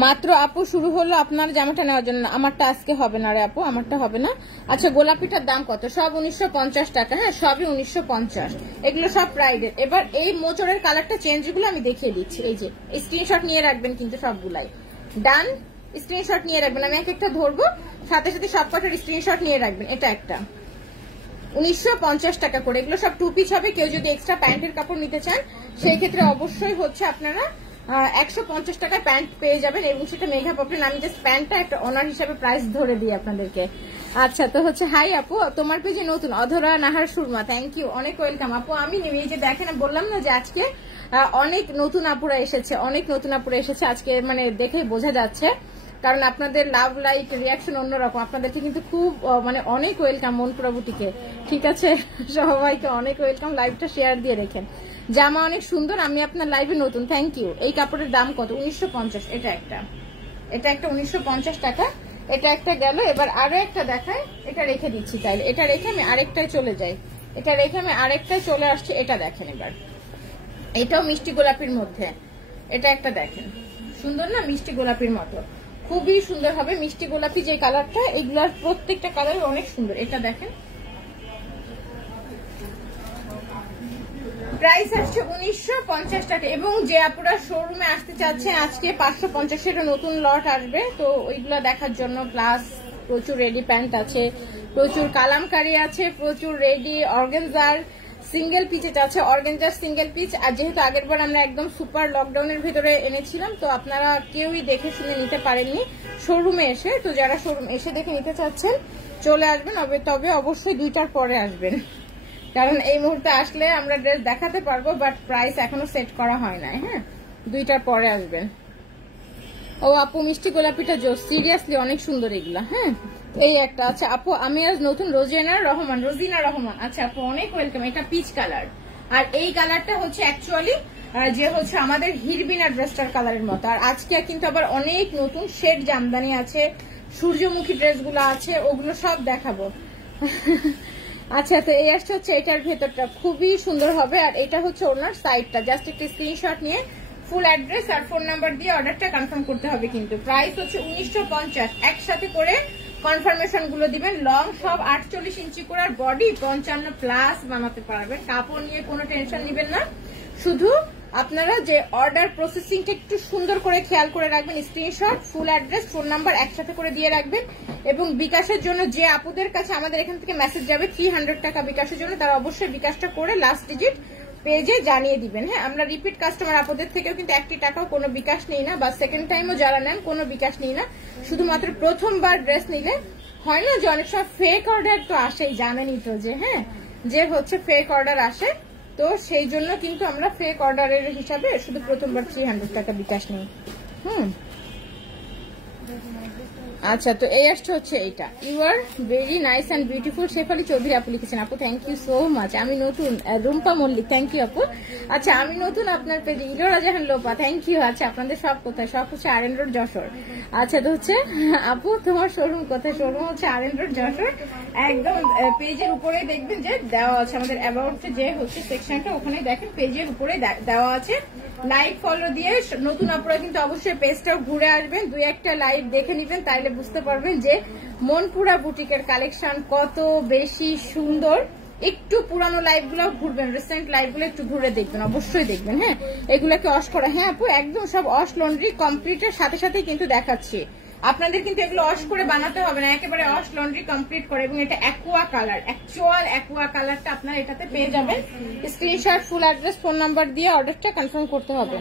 মাত্র আপু শুরু হলো আপনার জামাটা নেওয়ার জন্য। আমারটা আজকে হবে না রে আপু, আমারটা হবে না। আচ্ছা গোলাপিটার দাম কত? সব 1950 টাকা। হ্যাঁ, সবই 1950, এগুলো সব প্রাইডের। এবার এই মোচরের কালারটা চেঞ্জ গুলো আমি দেখিয়ে দিচ্ছি। এই যে স্ক্রিনশট নিয়ে রাখবেন কিন্তু সবগুলাই, ডান, স্ক্রিনশট নিয়ে রাখবেন। আমি এক একটা ধরবো, সাথে সাথে সব কটার স্ক্রিনশট নিয়ে রাখবেন। এটা একটা 1950 টাকা করে, এগুলো সব টু পিস হবে। কেউ যদি এক্সট্রা প্যান্টের কাপড় নিতে চান সেই ক্ষেত্রে অবশ্যই হচ্ছে আপনারা 150 টাকায় প্যান্ট পেয়ে যাবেন, এবং সেটা মেঘা পপলেন। আমি জাস্ট প্যান্টটা একটা অনার হিসাবে প্রাইস ধরে দিই আপনাদেরকে। আচ্ছা, তো হচ্ছে হাই আপু, তোমার পেজে নতুন অধরা নাহার সুরমা, থ্যাংক ইউ, অনেক ওয়েলকাম আপু। আমি এই যে দেখেন, বললাম না যে আজকে অনেক নতুন আপুরা এসেছে, অনেক নতুন আপুরা এসেছে আজকে, মানে দেখেই বোঝা যাচ্ছে, কারণ আপনাদের লাভ লাইক রিয়াকশন অন্যরকম। আপনাদেরকে কিন্তু খুব মানে অনেক ওয়েলকাম মনপুরা বুটিকে, ঠিক আছে? সবাইকে অনেক ওয়েলকাম, লাইভটা শেয়ার দিয়ে রেখেন। জামা অনেক সুন্দর, আমি আপনার লাইভে নতুন, থ্যাংক ইউ। এই কাপড়ের দাম কত? 1950, এটা একটা, এটা একটা 1950 টাকা, এটা একটা গেল। এবার আরো একটা দেখায়, এটা রেখে দিচ্ছি, তাইলে এটা রেখে আমি আরেকটায় চলে যাই, এটা রেখে আমি আরেকটায় চলে আসছি। এটা দেখেন এবার, এটাও মিষ্টি গোলাপির মধ্যে, এটা একটা দেখেন, সুন্দর না? মিষ্টি গোলাপির মতো, খুবই সুন্দর হবে মিষ্টি গোলাপি যে কালারটা, এগুলার প্রত্যেকটা কালার অনেক সুন্দর। এটা দেখেন, প্রাইস আসছে 1950 টাকা। এবং যে আপুরা শোরুমে আসতে চাচ্ছেন, আজকে 550 নতুন লট আসবে, তো ওইগুলা দেখার জন্য। প্লাস প্রচুর রেডি প্যান্ট আছে, প্রচুর কালামকারি আছে, প্রচুর রেডি অর্গানজার সিঙ্গেল পিচেস আছে, অর্গানজার সিঙ্গেল পিচ। আর যেহেতু আগের বার আমরা একদম সুপার লকডাউনের ভেতরে এনেছিলাম, তো আপনারা কেউই দেখে শুনে নিতে পারেননি শোরুমে এসে। তো যারা শোরুম এসে দেখে নিতে চাচ্ছেন চলে আসবেন, তবে অবশ্যই 2টার পরে আসবেন, কারণ এই মুহূর্তে আসলে আমরা ড্রেস দেখাতে পারবো, বাট প্রাইস এখনো সেট করা হয় নাই। হ্যাঁ, 2টার পরে আসবেন। ও আপু মিষ্টি গোলাপিটা জোস, সিরিয়াসলি অনেক সুন্দর এগুলা। হ্যাঁ, এই একটা। আচ্ছা আপু, আমি আজ নতুন রোজিনা রহমান। আচ্ছা আপু, অনেক ওয়েলকাম। এটা পিচ কালার, আর এই কালারটা হচ্ছে অ্যাকচুয়ালি যে হচ্ছে আমাদের হিরবিনা ড্রেসটার কালারের মতো। আর আজকে কিন্তু আবার অনেক নতুন শেড জামদানি আছে, সূর্যমুখী ড্রেসগুলো আছে, ওগুলো সব দেখাবো। আচ্ছা, তো এই আসছে হচ্ছে এটার ভেতরটা, খুবই সুন্দর হবে। আর এটা হচ্ছে ওনার সাইডটা, জাস্ট একটা স্ক্রিনশট নিয়ে ফুল অ্যাড্রেস আর ফোন নাম্বার দিয়ে অর্ডারটা কনফার্ম করতে হবে। কিন্তু প্রাইস হচ্ছে 1950, একসাথে করে কনফার্মেশন গুলো দিবেন। লং সব 48 ইঞ্চি করে, আর বডি 55+ বানাতে পারবেন। কাপড় নিয়ে কোনো টেনশন নিবেন না, শুধু আপনারা যে অর্ডার প্রসেসিংটা একটু সুন্দর করে খেয়াল করে রাখবেন। Screenshot, full address, phone number একসাথে করে দিয়ে রাখবেন। এবং বিকাশের জন্য যে আপুদের কাছে আমাদের এখান থেকে মেসেজ যাবে 300 টাকা বিকাশের জন্য, তারা অবশ্যই বিকাশটা করে লাস্ট ডিজিট পেজে জানিয়ে দিবেন। হ্যাঁ, আমরা রিপিট কাস্টমার আপুদের থেকেও কিন্তু 1 টাকাও কোনো বিকাশ নেই না, বা সেকেন্ড টাইমও যারা নেন কোনো বিকাশ নেই না। শুধুমাত্র প্রথমবার ড্রেস নিলে হয় না যে অনেক সময় ফেক অর্ডার তো আসেই, জানেনই তো যে হ্যাঁ, যে হচ্ছে ফেক অর্ডার আসে, তো সেই জন্য কিন্তু আমরা ফেক অর্ডারের হিসাবে শুধু প্রথমবার 300 টাকা বিকাশ নিই। আচ্ছা, তো এই আসছে হচ্ছে এইটা, you are very nice and beautiful. Shefali Chowdhury আপু লিখেছেন, আপু থ্যাংক ইউ সো মাচ। আমি নতুন, রুম্পা মল্লিক, থ্যাংক ইউ আপু। আচ্ছা, আমি নতুন আপনার পেজে, ইলোরা জাহান লোপা, থ্যাংক ইউ। আচ্ছা, আপনাদের সব কোথায়? সব হচ্ছে আরএন রোড যশোর। আচ্ছা, তো হচ্ছে আপু তোমার শোরুম কোথায়? শোরুম হচ্ছে আরএন রোড যশোর, একদম পেজের উপরে দেখবেন যে দেওয়া আছে আমাদের অ্যাবাউট যে হচ্ছে সেকশনটা, ওখানে দেখেন পেজের উপরে দেওয়া আছে। লাইক ফলো দিয়ে নতুন আপুরা কিন্তু অবশ্যই পেজটাও ঘুরে আসবেন, 2-1টা লাইভ দেখে নিবেন, তাইলে বুঝতে পারবেন যে মনপুরা বুটিকের কালেকশন কত বেশি সুন্দর। একটু পুরানো লাইভ গুলো ঘুরবেন, রিসেন্ট লাইভ গুলো একটু ঘুরে দেখবেন, অবশ্যই দেখবেন। হ্যাঁ, এগুলোকে ওয়াশ করা, হ্যাঁ আপু একদম সব ওয়াশ লন্ড্রি কমপ্লিটের সাথে সাথে কিন্তু দেখাচ্ছি আপনাদের, কিন্তু এগুলো ওয়াশ করে বানাতে হবে না, একেবারে ওয়াশ লন্ড্রি কমপ্লিট করে। এবং এটা অ্যাকুয়া কালার, অ্যাকচুয়াল অ্যাকুয়া কালারটা আপনারা এটাতে পেয়ে যাবেন। Screenshot, full address, phone number দিয়ে অর্ডারটা কনফার্ম করতে হবে।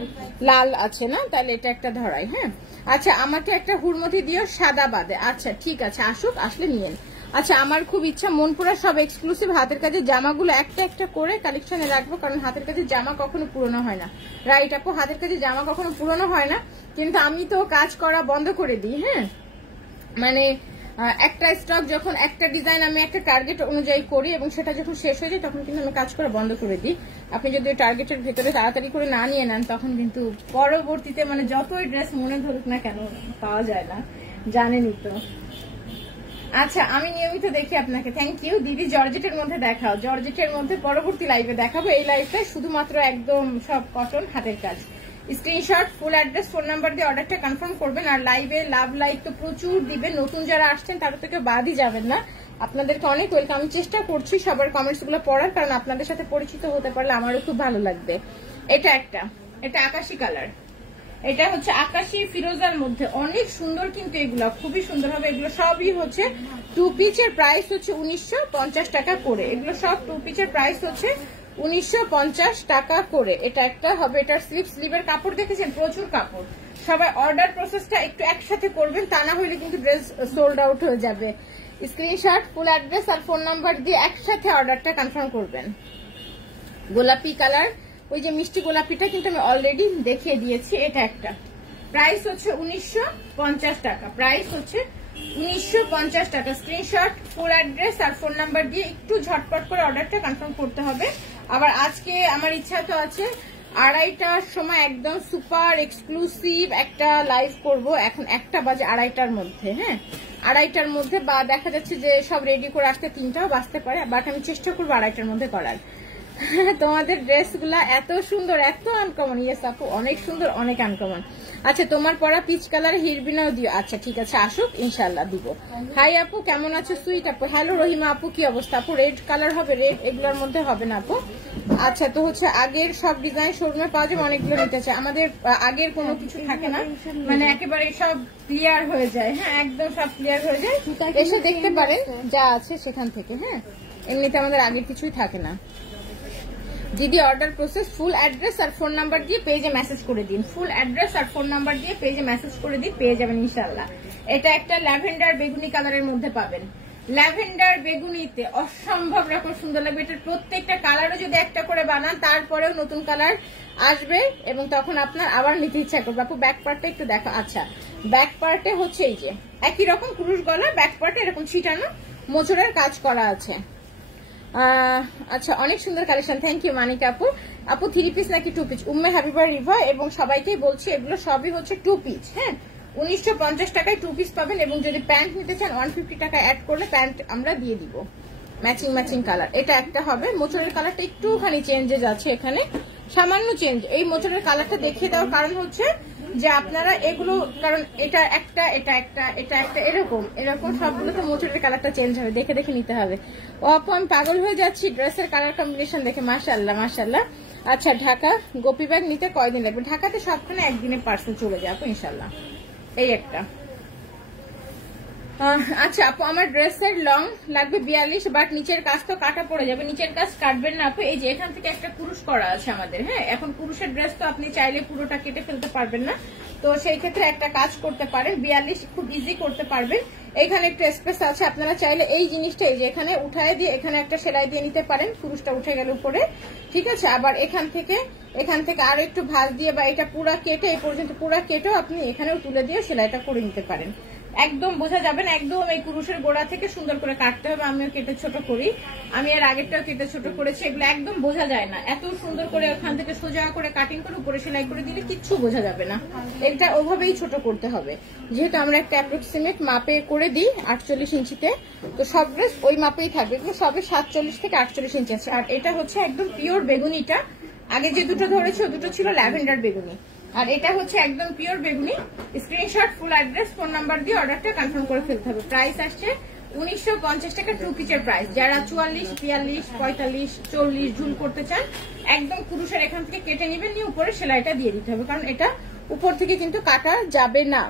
লাল আছে না, তাহলে এটা একটা ধরাই। হ্যাঁ, আচ্ছা আমাকে একটা হুড়মতি দিও সাদা বাদে। আচ্ছা ঠিক আছে, আসুক, আসলে নিয়েন। আচ্ছা, আমার খুব ইচ্ছা মনপুরা সব এক্সক্লুসিভ হাতের কাজের জামাগুলো একটা একটা করে কালেকশনে রাখবো, কারণ হাতের কাজের জামা কখনো পুরনো হয় না। রাইট আপু, হাতের কাজের জামা কখনো পুরনো হয় না, কিন্তু আমি তো কাজ করা বন্ধ করে দিই। হ্যাঁ, মানে একটা স্টক যখন একটা ডিজাইন আমি একটা টার্গেট অনুযায়ী করি এবং সেটা যখন শেষ হয়ে যায় তখন কিন্তু আমি কাজ করা বন্ধ করে দিই। আপনি যদি ওই টার্গেটের ভেতরে তাড়াতাড়ি করে না নিয়ে নেন তখন কিন্তু পরবর্তীতে মানে যতই ড্রেস মনে ধরুক না কেন পাওয়া যায় না, জানেনই তো। আচ্ছা আমি নিয়মিত দেখি আপনাকে, থ্যাংক ইউ দিদি। জর্জেটের মধ্যে দেখাও, জর্জেটের মধ্যে পরবর্তী লাইভে দেখাবো। এই লাইভটা শুধুমাত্র একদম সব কটন হাতের কাজ। Screenshot, full address, phone number দিয়ে অর্ডারটা কনফার্ম করবেন। আর লাইভে লাভ লাইক তো প্রচুর দিবেন, নতুন যারা আসছেন তারা থেকে বাদই যাবেন না। আপনাদেরকে অনেক ওয়েলকাম। আমি চেষ্টা করছি সবার কমেন্টস গুলো পড়ার, কারণ আপনাদের সাথে পরিচিত হতে পারলে আমারও খুব ভালো লাগবে। এটা আকাশি কালার, এটা হচ্ছে আকাশি ফিরোজার মধ্যে, অনেক সুন্দর কিন্তু এগুলো খুবই সুন্দর হবে। এগুলো সবই হচ্ছে 2 পিচের প্রাইস হচ্ছে 1950 টাকা করে। এগুলো সব 2 পিচের প্রাইস হচ্ছে 1950 টাকা করে। এটা একটা হবে, এটার স্লিভের কাপড় দেখেছেন, প্রচুর কাপড়। সবাই অর্ডার প্রসেসটা একটু একসাথে করবেন, তা না হলে কিন্তু ড্রেস সোল্ড আউট হয়ে যাবে। স্ক্রিনশট, ফুল অ্যাড্রেস আর ফোন নাম্বার দিয়ে একসাথে অর্ডারটা কনফার্ম করবেন। গোলাপি কালার, ওই যে মিষ্টি গোলাপিটা কিন্তু আমি অলরেডি দেখিয়ে দিয়েছি। এটা একটা প্রাইস হচ্ছে 1950 টাকা, প্রাইস হচ্ছে 1950 টাকা। স্ক্রিনশট, ফুল অ্যাড্রেস আর ফোন নাম্বার দিয়ে একটু ঝটপট করে অর্ডারটা কনফার্ম করতে হবে। আবার আজকে আমার ইচ্ছা তো আছে 2:30টার সময় একদম সুপার এক্সক্লুসিভ একটা লাইভ করব। এখন 1টা বাজে, 2:30টার মধ্যে, হ্যাঁ 2:30টার মধ্যে, বা দেখা যাচ্ছে যে সব রেডি করে আসতে 3টাও বাজতে পারে, বাট আমি চেষ্টা করবো 2:30টার মধ্যে করার। তোমাদের ড্রেসগুলা এত সুন্দর, এত আনকমন। ইয়েস আপু, অনেক সুন্দর, অনেক আনকমন। আচ্ছা তোমার পরা পিচ কালার হিরবিনাও দিও। আচ্ছা ঠিক আছে, আসুক ইনশাল্লাহ দিব। হাই আপু, কেমন আছো? সুইট আপু, হ্যালো রহিমা আপু, কি অবস্থা আপু? রেড কালার হবে, রেড এগুলোর মধ্যে হবে না আপু? আচ্ছা তো হচ্ছে আগের সব ডিজাইন শোরুমে পাওয়া যাবে, অনেকগুলো নিতে চাই। আমাদের আগের কোনো কিছু থাকে না, মানে একেবারে সব ক্লিয়ার হয়ে যায়। হ্যাঁ একদম সব ক্লিয়ার হয়ে যায়, এসে দেখতে পারেন যা আছে সেখান থেকে। হ্যাঁ এমনিতে আমাদের আগের কিছুই থাকে না। দিদি অর্ডার প্রসেস, ফুল অ্যাড্রেস আর ফোন নাম্বার দিয়ে পেজে মেসেজ করে দিন। ফুল অ্যাড্রেস আর ফোন নাম্বার দিয়ে পেজে মেসেজ করে দিন, পেয়ে যাবেন ইনশাল্লাহ। এটা একটা ল্যাভেন্ডার বেগুনি কালারের মধ্যে পাবেন। ল্যাভেন্ডার বেগুনিতে অসম্ভব রকম সুন্দর লাগবে। এটার প্রত্যেকটা কালারও যদি একটা করে বানান তারপরেও নতুন কালার আসবে এবং তখন আপনার আবার নিতে ইচ্ছা করবে। আপু ব্যাক পার্টটা একটু দেখো। আচ্ছা ব্যাক পার্টে হচ্ছে এই যে একই রকম কুরুশ গলা, ব্যাক পার্টে এরকম ছিটানো মোচড়ের কাজ করা আছে। আচ্ছা অনেক সুন্দর কালেকশন, থ্যাংক ইউ মানিকা আপু। আপু 3 পিস নাকি 2 পিস? উম্মে হাবিবা রিভা এবং সবাইকেই বলছি এগুলো সবই হচ্ছে 2 পিস। হ্যাঁ 1950 টাকায় 2 পিস পাবেন এবং যদি প্যান্ট নিতে চান 150 টাকা অ্যাড করলে প্যান্ট আমরা দিয়ে দিব ম্যাচিং কালার। এটা একটা হবে, মোচরের কালারটা একটুখানি চেঞ্জেস আছে এখানে, সামান্য চেঞ্জ। এই মোচরের কালারটা দেখিয়ে দেওয়ার কারণ হচ্ছে যে আপনারা এগুলো, কারণ এটা একটা এরকম সবগুলোতে মোচরের কালারটা চেঞ্জ হবে, দেখে দেখে নিতে হবে। ও আপু আমি পাগল হয়ে যাচ্ছি ড্রেসের কালার কম্বিনেশন দেখে, মাশাআল্লাহ মাশাআল্লাহ। আচ্ছা ঢাকা গোপী ব্যাগ নিতে কয়দিন লাগবে? ঢাকাতে সবখানে একদিনে পার্সেল চলে যাবো ইনশাল্লাহ। এই একটা। আচ্ছা আপু আমার ড্রেসের লং লাগবে 42, বাট নিচের কাজ তো কাটা পড়ে যাবে। নিচের কাজ কাটবেন না আপু, এই যে এখান থেকে একটা কুরুশ করা আছে আমাদের। হ্যাঁ এখন কুরুশের ড্রেস তো আপনি চাইলে পুরোটা কেটে ফেলতে পারবেন না, তো সেই ক্ষেত্রে একটা কাজ করতে পারেন, 42 খুব ইজি করতে পারবেন। এখানে একটু স্পেস আছে, আপনারা চাইলে এই জিনিসটা এই যে এখানে উঠায় দিয়ে এখানে একটা সেলাই দিয়ে নিতে পারেন, কুরুশটা উঠে গেল উপরে, ঠিক আছে। আবার এখান থেকে আরো একটু ভাঁজ দিয়ে বা এটা পুরা কেটে এই পর্যন্ত পুরা কেটেও আপনি এখানেও তুলে দিয়ে সেলাইটা করে নিতে পারেন। একদম বোঝা যাবে না, একদম এই কুরুশের গোড়া থেকে সুন্দর করে কাটতে হবে। আমিও কেটে ছোট করি, আমি এর আগেরটাও কেটে ছোট করেছি, এগুলো একদম বোঝা যায় না। এত সুন্দর করে ওখান থেকে সোজা করে কাটিং করে উপরে সেলাই করে দিলে কিচ্ছু বোঝা যাবে না। এটা ওভাবেই ছোট করতে হবে, যেহেতু আমরা একটা অ্যাপ্রক্সিমেট মাপে করে দিই 48 ইঞ্চিতে, তো সব ড্রেস ওই মাপেই থাকবে। এগুলো সবে 47 থেকে 48 ইঞ্চি আছে। আর এটা হচ্ছে একদম পিওর বেগুনিটা, আগে যে দুটো ধরেছে ও দুটো ছিল ল্যাভেন্ডার বেগুনি, আর এটা হচ্ছে একদম পিওর বেগুনি। Screenshot, full address, phone number দিয়ে অর্ডারটা কনফার্ম করে ফেলতে হবে। প্রাইস আসছে 1950 টাকা 2 পিসের প্রাইস। যারা 44, 42, 45, 40 ঝুল করতে চান একদম কুরুশের এখান থেকে কেটে নেবেন, নিয়ে উপরে সেলাইটা দিয়ে দিতে হবে, কারণ এটা উপর থেকে কিন্তু কাটা যাবে না।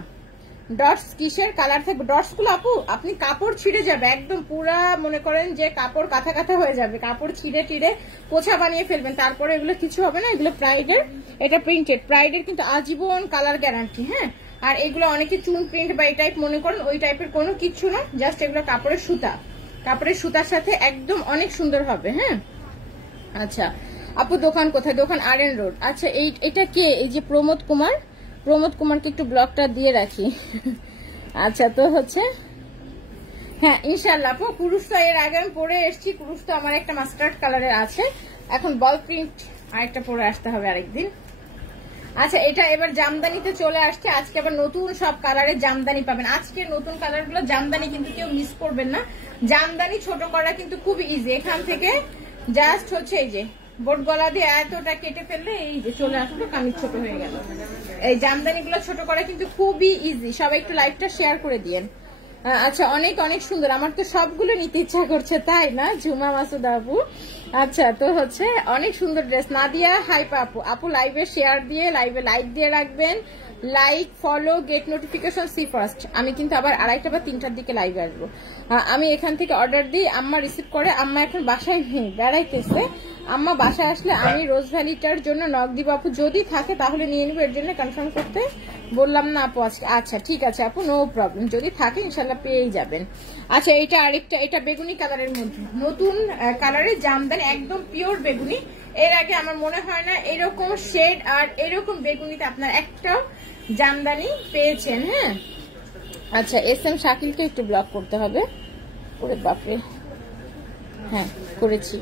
ডটস কিসের কালার থাকবে? ডটস গুলো আপু আপনি কাপড় ছিঁড়ে যাবে, একদম পুরা মনে করেন যে কাপড় কাঁথা হয়ে যাবে, কাপড় ছিঁড়ে পোছা বানিয়ে ফেলবেন, তারপরে এগুলো কিছু হবে না। এগুলো প্রাইডের, এটা প্রিন্টেড, প্রাইডের কিন্তু আজীবন কালার গ্যারান্টি। হ্যাঁ আর এগুলো অনেকে চুন প্রিন্ট বা এই টাইপ মনে করেন, ওই টাইপের কোনো কিছু না, জাস্ট এগুলো কাপড়ের সুতার সাথে একদম অনেক সুন্দর হবে। হ্যাঁ আচ্ছা আপু দোকান কোথায়? দোকান RN রোড। আচ্ছা এটা কে? এই যে প্রমোদ কুমারকে একটু ব্লগটা দিয়ে রাখি। আচ্ছা তো হচ্ছে হ্যাঁ ইনশাল্লাহ আপু, কুরুশ তো এর আগে আমি পরে এসেছি, কুরুশ তো আমার একটা মাস্টার্ড কালারের আছে, এখন বল প্রিন্ট আরেকটা পরে আসতে হবে আরেকদিন। আচ্ছা এটা এবার জামদানিতে চলে আসছে, আজকে আবার নতুন সব কালারের জামদানি পাবেন। আজকে নতুন কালার গুলো জামদানি কিন্তু কেউ মিস করবেন না। জামদানি ছোট করা কিন্তু খুব ইজি, এখান থেকে জাস্ট হচ্ছে এই যে বোট গলা দিয়ে এতটা কেটে ফেললে এই যে চলে আসলো, কামিজ ছোট হয়ে গেল। এই জামদানি গুলো ছোট করা কিন্তু খুবই ইজি। সবাই একটু লাইভটা শেয়ার করে দিয়েন। আচ্ছা অনেক অনেক সুন্দর, আমার তো সবগুলো নিতে ইচ্ছা করছে তাই না ঝুমা মাসুদ আপু। আচ্ছা তো হচ্ছে অনেক সুন্দর ড্রেস। নাদিয়া হাইপা আপু, আপু লাইভে শেয়ার দিয়ে লাইভে লাইক দিয়ে রাখবেন, like follow get notification see first. আমি কিন্তু আবার 2:30 বা 3টার দিকে লাইভে আসবো। আমি এখান থেকে অর্ডার দিই, আম্মা রিসিভ করে। আম্মা এখন বাসায় নেই, বেড়াইতেছে। আম্মা বাসায় আসলে আমি রোজ ভ্যালিটার জন্য নক দিব আপু, যদি থাকে তাহলে নিয়ে নিবো, এর জন্য কনফার্ম করতে বললাম না আপু আজকে। আচ্ছা ঠিক আছে আপু, নো প্রবলেম, যদি থাকে ইনশাল্লাহ পেয়েই যাবেন। আচ্ছা এটা আরেকটা, এটা বেগুনি কালারের মধ্যে নতুন কালারের জামদানি, একদম পিওর বেগুনি। এর আগে আমার মনে হয় না এরকম শেড আর এরকম বেগুনিতে আপনার একটা জামদানি পেয়েছেন। হ্যাঁ আচ্ছা এস এম শাকিলকে একটু ব্লক করতে হবে, ওরে বাপরে, হ্যাঁ করেছি।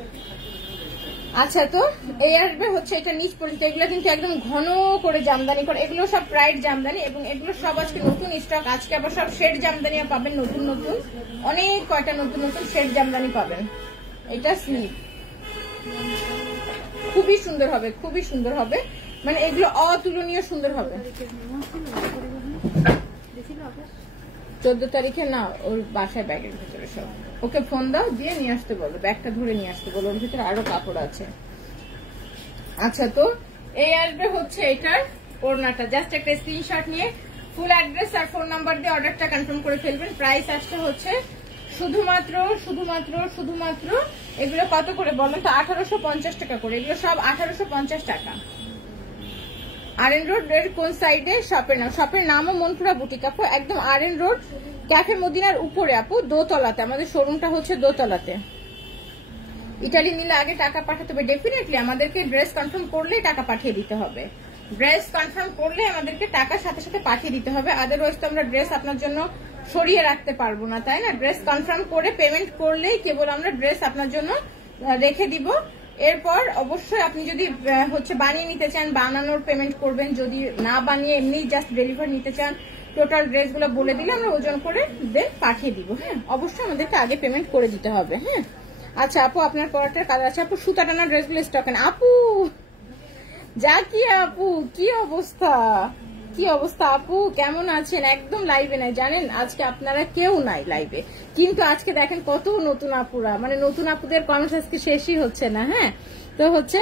আচ্ছা তো এই আসবে হচ্ছে এটা নিচ পর্যন্ত, এগুলো কিন্তু একদম ঘন করে জামদানি করে, এগুলো সব প্রাইড জামদানি এবং এগুলো সব আজকে নতুন স্টক। আজকে আবার সব শেড জামদানি পাবেন, নতুন নতুন অনেক কয়টা নতুন নতুন শেড জামদানি পাবেন। এটা স্লিভ খুবই সুন্দর হবে, খুবই সুন্দর হবে, মানে এগুলো অতুলনীয় সুন্দর হবে। 14 তারিখে না, ওর বাসায় ব্যাগের ভিতরে সব, ওকে ফোন দাও, দিয়ে নিয়ে আসতে বলো, ব্যাগটা ধরে নিয়ে আসতে বলো, ওর ভিতরে আরো কাপড় আছে। আচ্ছা তো এই আসবে হচ্ছে এটার ওড়নাটা, জাস্ট একটা স্ক্রিনশট নিয়ে ফুল অ্যাড্রেস আর ফোন নাম্বার দিয়ে অর্ডারটা কনফার্ম করে ফেলবেন। প্রাইস আসছে হচ্ছে শুধুমাত্র শুধুমাত্র শুধুমাত্র এগুলো কত করে বলেন তো? 1850 টাকা করে, এগুলো সব 1850 টাকা। আরএন রোড এর কোন সাইডে শপের নাম? শপের নামও মনপুরা বুটিক আপু, একদম আরএন রোড ক্যাফে মদিনার উপরে আপু, দোতলাতে, আমাদের শোরুমটা হচ্ছে দোতলাতে। ইটালি নিলে আগে টাকা পাঠাতে হবে, ডেফিনেটলি আমাদেরকে ড্রেস কনফার্ম করলেই টাকা পাঠিয়ে দিতে হবে, ড্রেস কনফার্ম করলে আমাদেরকে টাকার সাথে সাথে পাঠিয়ে দিতে হবে, আদারওয়াইজ তো আমরা ড্রেস আপনার জন্য সরিয়ে রাখতে পারবো না, তাই না? ড্রেস কনফার্ম করে পেমেন্ট করলেই কেবল আমরা ড্রেস আপনার জন্য রেখে দিব। এরপর অবশ্যই আপনি যদি হচ্ছে বানিয়ে নিতে চান, বানানোর পেমেন্ট করবেন, যদি না বানিয়ে এমনি জাস্ট ডেলিভার নিতে চান, টোটাল ড্রেসগুলো বলে দিলে আমরা ওজন করে দেন পাঠিয়ে দিব। হ্যাঁ অবশ্যই আমাদেরকে আগে পেমেন্ট করে দিতে হবে। হ্যাঁ আচ্ছা আপু আপনার পরাটার কালার আছে আপু, সুতা টানা ড্রেসগুলো স্টক নেন আপু। জাকিয়া আপু কি অবস্থা, কি অবস্থা আপু, কেমন আছেন? একদম লাইভে নাই জানেন, আজকে আপনারা কেউ নাই লাইভে, কিন্তু আজকে দেখেন কত নতুন আপুরা, মানে নতুন আপুদের কমেন্টস আজকে শেষই হচ্ছে না। হ্যাঁ তো হচ্ছে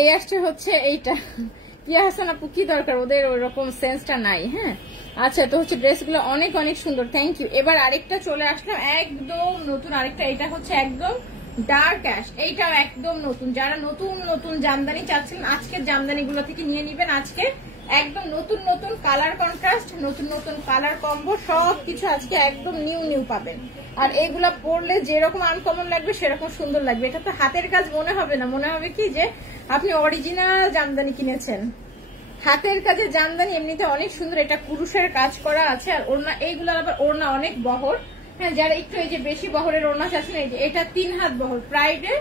এই আসছে হচ্ছে এইটা, পিয়া হাসান আপু কি দরকার, ওদের ওরকম সেন্সটা নাই। হ্যাঁ আচ্ছা তো হচ্ছে ড্রেসগুলো অনেক অনেক সুন্দর, থ্যাংক ইউ। এবার আরেকটা চলে আসলাম একদম নতুন আরেকটা, এটা হচ্ছে একদম ডার্ক অ্যাশ, এইটাও একদম নতুন। যারা নতুন নতুন জামদানি চাচ্ছিলেন আজকের জামদানি গুলো থেকে নিয়ে নিবেন, আজকে একদম নতুন নতুন কালার কন্ট্রাস্ট, নতুন নতুন কালার কম্বো, সবকিছু আজকে একদম নিউ নিউ পাবেন। আর এগুলা পরলে যেরকম আনকমন লাগবে সেরকম সুন্দর লাগবে। এটা তো হাতের কাজ মনে হবে না, মনে হবে কি যে আপনি অরিজিনাল জামদানি কিনেছেন। হাতের কাজে জামদানি এমনিতে অনেক সুন্দর, এটা কুরুশের কাজ করা আছে। আর ওড়না, এইগুলার আবার ওড়না অনেক বহর। হ্যাঁ যারা একটু এই যে বেশি বহরের ওড়না চাচ্ছেন, এই যে এটা 3 হাত বহর, প্রাইডের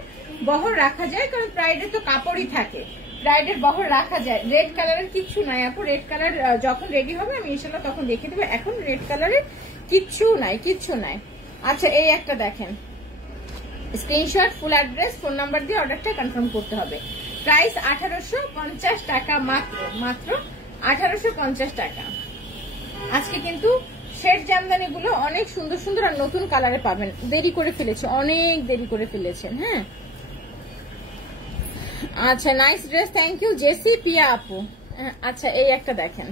বহর রাখা যায়, কারণ প্রাইডের তো কাপড়ই থাকে, প্রাইডের বহর রাখা যায়। রেড কালারের কিচ্ছু নাই আপু, রেড কালার যখন রেডি হবে আমি ইনশাল্লাহ তখন দেখে দেবো, এখন রেড কালারের কিচ্ছু নাই, কিচ্ছু নাই। আচ্ছা এই একটা দেখেন, screenshot full address phone number দিয়ে অর্ডারটা কনফার্ম করতে হবে। প্রাইস 1850 টাকা, মাত্র মাত্র 1850 টাকা। আজকে কিন্তু শেড জামদানি গুলো অনেক সুন্দর সুন্দর আর নতুন কালারে পাবেন। দেরি করে ফেলেছে, অনেক দেরি করে ফেলেছেন। হ্যাঁ আচ্ছা nice dress, thank you Jessy Piya আপু। আচ্ছা এই একটা দেখেন,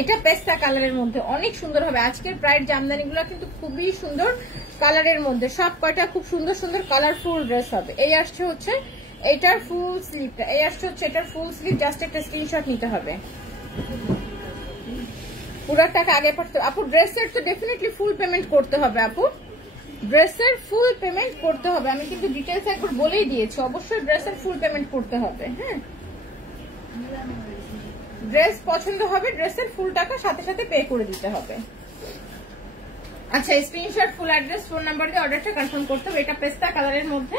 এটা পেস্তা কালারের মধ্যে অনেক সুন্দর হবে। আজকের প্রাইড জামদানি গুলো কিন্তু খুবই সুন্দর কালারের মধ্যে, সব কয়টা খুব সুন্দর সুন্দর কালারফুল ড্রেস হবে। এই আসছে হচ্ছে এটার ফুল স্লিভটা, এই আসছে হচ্ছে এটার ফুল স্লিভ, জাস্ট একটা স্ক্রিনশট নিতে হবে। পুরো টাকা আগে পাঠাতে আপু, ড্রেসের তো ডেফিনেটলি ফুল পেমেন্ট করতে হবে আপু, ড্রেসের ফুল পেমেন্ট করতে হবে। আমি কিন্তু ডিটেলস একবার বলেই দিয়েছি, অবশ্যই ড্রেসের ফুল পেমেন্ট করতে হবে। হ্যাঁ ড্রেস পছন্দ হবে, ড্রেসের ফুল টাকা সাথে সাথে পে করে দিতে হবে। আচ্ছা, screenshot, full address, phone number দিয়ে অর্ডারটা কনফার্ম করতে হবে। এটা পেস্তা কালারের মধ্যে।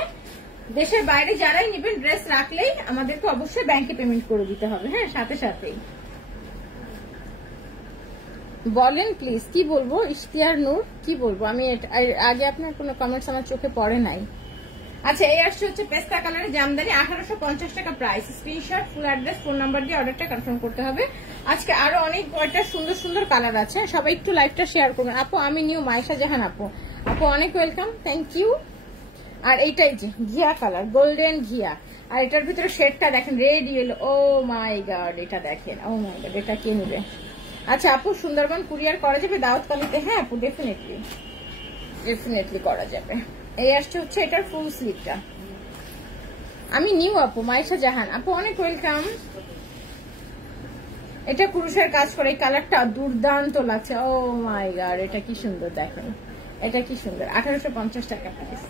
দেশের বাইরে যারাই নেবেন ড্রেস রাখলেই আমাদেরকে অবশ্যই ব্যাংকে পেমেন্ট করে দিতে হবে। হ্যাঁ, সাথে সাথেই বলেন প্লিজ, কি বলবো? ইশতিয়ার নূর, কি বলবো আমি? আগে আপনার কোনো কমেন্টস আমার চোখে পড়ে নাই। আচ্ছা, এই আসছে হচ্ছে পেস্তা কালারের জামদানি, 1850 টাকা price. Screenshot, full address, phone number দিয়ে অর্ডারটা কনফার্ম করতে হবে। আজকে আরো অনেক কয়টা সুন্দর সুন্দর কালার আছে, সবাই একটু লাইভটা শেয়ার করবেন। আপু আমি নিউ মায়েশা জাহান আপু, আপু অনেক ওয়েলকাম, থ্যাংক ইউ। আর এইটাই যে ঘিয়া কালার, গোল্ডেন ঘিয়া, আর এটার ভিতরে শেডটা দেখেন রেড ইয়েলো। ও মাই গড, এটা দেখেন, ও মাই গড, এটা কে নেবে? আচ্ছা আপু, সুন্দরবন কুরিয়ার করা যাবে দাউদকান্দিতে? হ্যাঁ আপু, ডেফিনেটলি করা যাবে। এই আসছে হচ্ছে এটার ফুল স্লিভটা। আমি নিউ আপু, মায়েশা জাহান আপু, অনেক ওয়েলকাম। এটা কুরুশের কাজ করে, এই কালারটা দুর্দান্ত লাগছে। ও মাই গড, এটা কি সুন্দর দেখেন, এটা কি সুন্দর। 1850 টাকা প্রাইস,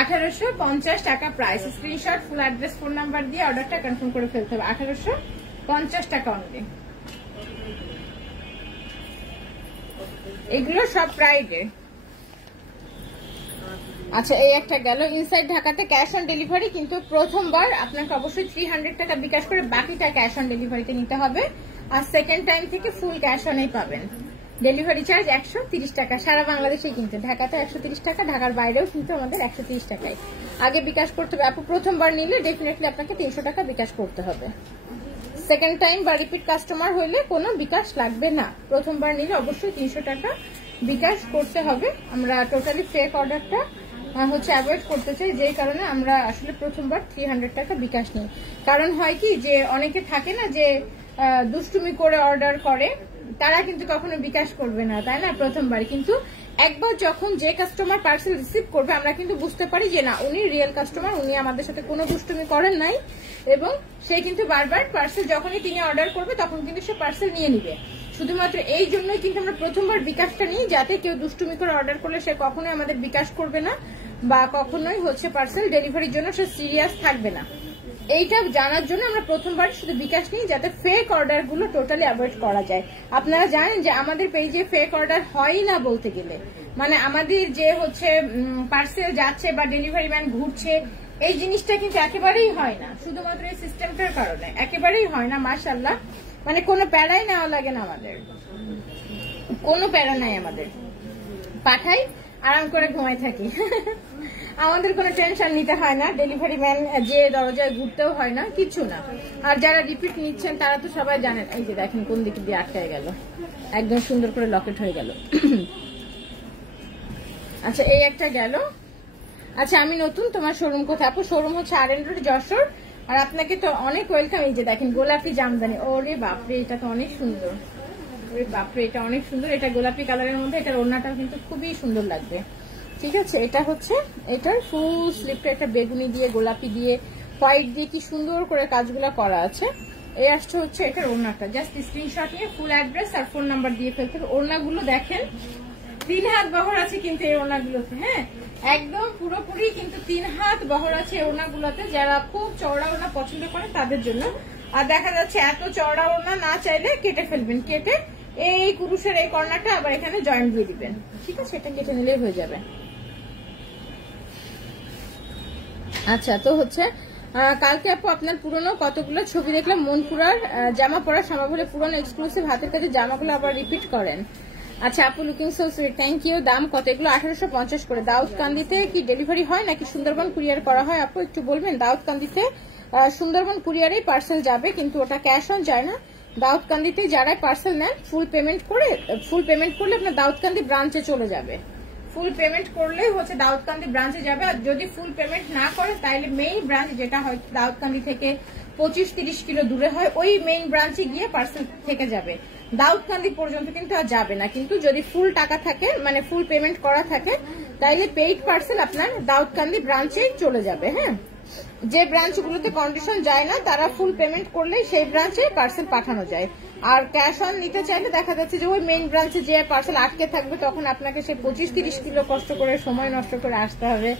1850 টাকা price. Screenshot, full address, phone number দিয়ে অর্ডারটা কনফার্ম করে ফেলতে হবে। 1850 টাকা অনলি। এগুলো সব প্রাইডে। আচ্ছা, এই একটা গেল। ইনসাইড ঢাকাতে ক্যাশ অন ডেলিভারি, কিন্তু প্রথমবার আপনাকে অবশ্যই 300 টাকা বিকাশ করে বাকিটা ক্যাশ অন ডেলিভারিতে নিতে হবে। আর সেকেন্ড টাইম থেকে ফুল ক্যাশ অনেই পাবেন। ডেলিভারি চার্জ 130 টাকা, সারা বাংলাদেশেই কিনতে। ঢাকাতে 130 টাকা, ঢাকার বাইরেও কিন্তু আমাদের 130 টাকায় আগে বিকাশ করতে হবে। আপু প্রথমবার নিলে ডেফিনেটলি আপনাকে 300 টাকা বিকাশ করতে হবে। সেকেন্ড টাইম বা রিপিট কাস্টমার হইলে কোনো বিকাশ লাগবে না। প্রথমবার নিলে অবশ্যই 300 টাকা বিকাশ করতে হবে। আমরা টোটালি ফেক অর্ডারটা হচ্ছে অ্যাভয়েড করতে চাই, যেই কারণে আমরা আসলে প্রথমবার 300 টাকা বিকাশ নিই। কারণ হয় কি, যে অনেকে থাকে না যে দুষ্টুমি করে অর্ডার করে, তারা কিন্তু কখনো বিকাশ করবে না, তাই না? প্রথমবার কিন্তু একবার যখন যে কাস্টমার পার্সেল রিসিভ করবে, আমরা কিন্তু বুঝতে পারি যে না, উনি রিয়েল কাস্টমার, উনি আমাদের সাথে কোনো দুষ্টুমি করেন নাই, এবং সে কিন্তু বারবার পার্সেল যখনই তিনি অর্ডার করবে তখন কিন্তু সে পার্সেল নিয়ে নিবে। শুধুমাত্র এই জন্যই কিন্তু আমরা প্রথমবার বিকাশটা নিই, যাতে কেউ দুষ্টুমি করে অর্ডার করলে সে কখনোই আমাদের বিকাশ করবে না, বা কখনোই হচ্ছে পার্সেল ডেলিভারির জন্য সে সিরিয়াস থাকবে না। এইটা জানার জন্য আমরা প্রথমবার শুধু বিকাশ নিই, যাতে ফেক অর্ডার গুলো টোটালি অ্যাভয়েড করা যায়। আপনারা জানেন যে আমাদের পেজে ফেক অর্ডার হয় না বলতে গেলে, মানে আমাদের যে হচ্ছে পার্সেল যাচ্ছে বা ডেলিভারি ম্যান ঘুরছে, এই জিনিসটা কিন্তু একেবারেই হয় না, শুধুমাত্র এই সিস্টেমটার কারণে একেবারেই হয় না। মাশাআল্লাহ, মানে কোনো প্যারাই নেওয়া লাগে না আমাদের, কোনো প্যারা নাই আমাদের। পাঠাই, আরাম করে ঘুমাই থাকি, আমাদের কোনো টেনশন নিতে হয় না। ডেলিভারি ম্যান যে দরজায় ঘুরতেও হয় না, কিছু না। আর যারা রিপিট নিচ্ছেন তারা তো সবাই জানেন। এই যে দেখেন কোন দিকে দিয়ে আটকায় গেল, একদম সুন্দর করে লকেট হয়ে গেল। আচ্ছা, এই একটা গেল। আচ্ছা, আমি নতুন, তোমার শোরুম কোথায়? আপু শোরুম হচ্ছে আর.এন. রোড, যশোর। আর আপনাকে তো অনেক ওয়েলকাম। এই যে দেখেন গোলাপি জামদানি, ওরে বাপরে, এটা তো অনেক সুন্দর। ওরে বাপরে, এটা অনেক সুন্দর। এটা গোলাপি কালারের মধ্যে, এটার ওড়নাটাও কিন্তু খুবই সুন্দর লাগবে। ঠিক আছে, এটা হচ্ছে এটার ফুল স্লিপটা, এটা বেগুনি দিয়ে, গোলাপি দিয়ে, হোয়াইট দিয়ে কি সুন্দর করে কাজগুলো করা আছে। এই আসছে হচ্ছে এটার ওড়নাটা। জাস্ট স্ক্রিনশট নিয়ে ফুল অ্যাড্রেস আর ফোন নাম্বার দিয়ে ফেলতে হবে। ওড়নাগুলো দেখেন 3 হাত বহর আছে কিন্তু এই ওড়নাগুলোতে। হ্যাঁ, একদম পুরোপুরি কিন্তু 3 হাত বহর আছে এই ওড়নাগুলোতে। যারা খুব চওড়া ওড়না পছন্দ করে তাদের জন্য। আর দেখা যাচ্ছে এত চওড়া ওড়না না চাইলে কেটে ফেলবেন, কেটে এই কুরুশের এই কর্নারটা আবার এখানে জয়েন্ট দিয়ে দিবেন। ঠিক আছে, এটা কেটে নিলেই হয়ে যাবে। আচ্ছা, তো হচ্ছে কালকে আপু আপনার পুরনো কতগুলো ছবি দেখলাম, মনপুরার জামা পরা সম্ভব হলে পুরনো এক্সক্লুসিভ হাতের কাছে জামাগুলো আবার রিপিট করেন। আচ্ছা আপু, looking so sweet, thank you. দাম কত এগুলো? 1850 করে। দাউদকান্দিতে কি ডেলিভারি হয় নাকি সুন্দরবন কুরিয়ার করা হয়? আপু একটু বলবেন। দাউদকান্দিতে সুন্দরবন কুরিয়ারেই পার্সেল যাবে, কিন্তু ওটা ক্যাশ অন যায় না। দাউদকান্দিতে যারাই পার্সেল নেন ফুল পেমেন্ট করলে আপনার দাউদকান্দি ব্রাঞ্চে চলে যাবে। ফুল পেমেন্ট করলে হচ্ছে দাউদকান্দি ব্রাঞ্চে যাবে। আর যদি ফুল পেমেন্ট না করে তাহলে মেইন ব্রাঞ্চ, যেটা হয় দাউদকান্দি থেকে 25-30 কিলো দূরে হয়, ওই মেইন ব্রাঞ্চে গিয়ে পার্সেল থেকে যাবে। দাউদকান্দি পর্যন্ত কিন্তু আর যাবে না। কিন্তু যদি ফুল টাকা থাকে, মানে ফুল পেমেন্ট করা থাকে, তাইলে পেইড পার্সেল আপনার দাউদকান্দি ব্রাঞ্চেই চলে যাবে। হ্যাঁ, যে ব্রাঞ্চগুলোতে কন্ডিশন যায় না তারা ফুল পেমেন্ট করলেই সেই ব্রাঞ্চে পার্সেল পাঠানো যায়। আর ক্যাশ অন নিতে চাইলে দেখা যাচ্ছে যে ওই মেইন ব্রাঞ্চে যে পার্সেল আটকে থাকবে, তখন আপনাকে সে 25-30 কিলো কষ্ট করে সময় নষ্ট করে আসতে হবে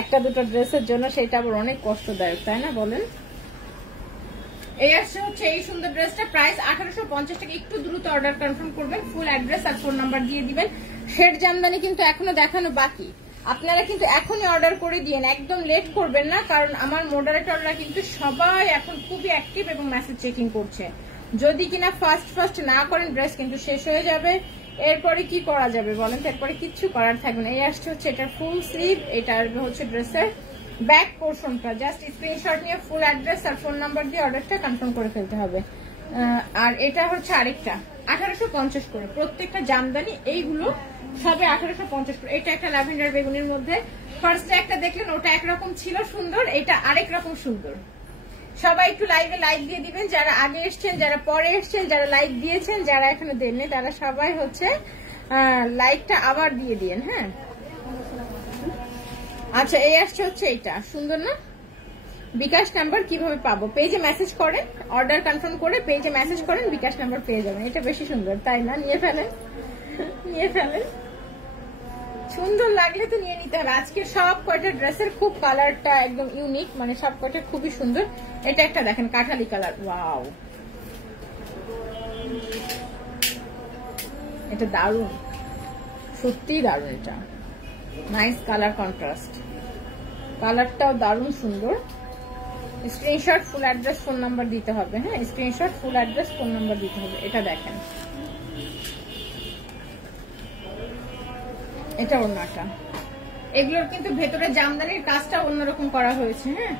একটা দুটো ড্রেসের জন্য। সেটা আবার অনেক কষ্টদায়ক, তাই না বলেন? এই আসছে হচ্ছে এই সুন্দর ড্রেসটা, প্রাইস 1850 টাকা। একটু দ্রুত অর্ডার কনফার্ম করবেন, ফুল অ্যাড্রেস আর ফোন নাম্বার দিয়ে দিবেন। শেড জামদানি কিন্তু এখনো দেখানো বাকি, আপনারা কিন্তু এখনই অর্ডার করে দিয়েন, একদম লেট করবেন না, কারণ আমার মডারেটররা কিন্তু সবাই এখন খুবই অ্যাক্টিভ এবং মেসেজ চেকিং করছে। যদি কিনা ফার্স্ট না করেন ড্রেস কিন্তু শেষ হয়ে যাবে। এরপরে কি করা যাবে বলেন তো? এরপরে কিচ্ছু করার থাকবে না। এই আসছে হচ্ছে এটার ফুল স্লিভ, এটা আসবে হচ্ছে ড্রেসের ব্যাক পোর্শনটা। জাস্ট স্ক্রিনশট নিয়ে ফুল অ্যাড্রেস আর ফোন নাম্বার দিয়ে অর্ডারটা কনফার্ম করে ফেলতে হবে। আর এটা হচ্ছে আরেকটা 1850 করে প্রত্যেকটা জামদানি, এইগুলো সবে 1850 করে। এটা একটা ল্যাভেন্ডার বেগুনির মধ্যে, ফার্স্টে একটা দেখলেন ওটা একরকম ছিল সুন্দর, এটা আরেক রকম সুন্দর। সবাই একটু লাইভে লাইক দিয়ে দিবেন, যারা আগে এসছেন, যারা পরে এসছেন, যারা লাইক দিয়েছেন, যারা এখনো দেননি তারা সবাই হচ্ছে লাইকটা আবার দিয়ে দিন। হ্যাঁ আচ্ছা, এই আসছে হচ্ছে এইটা, সুন্দর না? বিকাশ নাম্বার কিভাবে পাবো? পেজে মেসেজ করেন, অর্ডার কনফার্ম করে পেজে মেসেজ করেন, বিকাশ নাম্বার পেয়ে যাবেন। এটা বেশি সুন্দর তাই না? নিয়ে ফেলেন, নিয়ে ফেলেন। সুন্দর লাগলে তো নিয়ে নিতে হবে। আজকে সব কয়টা ড্রেসের খুব কালারটা একদম ইউনিক, মানে সব কয়টা খুবই সুন্দর। এটা একটা দেখেন কাঠালি কালার, ওয়াও, এটা দারুন, সত্যি দারুন, এটা নাইস কালার কন্ট্রাস্ট, কালারটাও দারুন সুন্দর। Screenshot full address phone number দিতে হবে। হ্যাঁ, screenshot full address phone number দিতে হবে। এটা দেখেন, এটা ওড়নাটা। এগুলোর কিন্তু ভেতরে জামদানির কাজটা অন্যরকম করা হয়েছে। হ্যাঁ,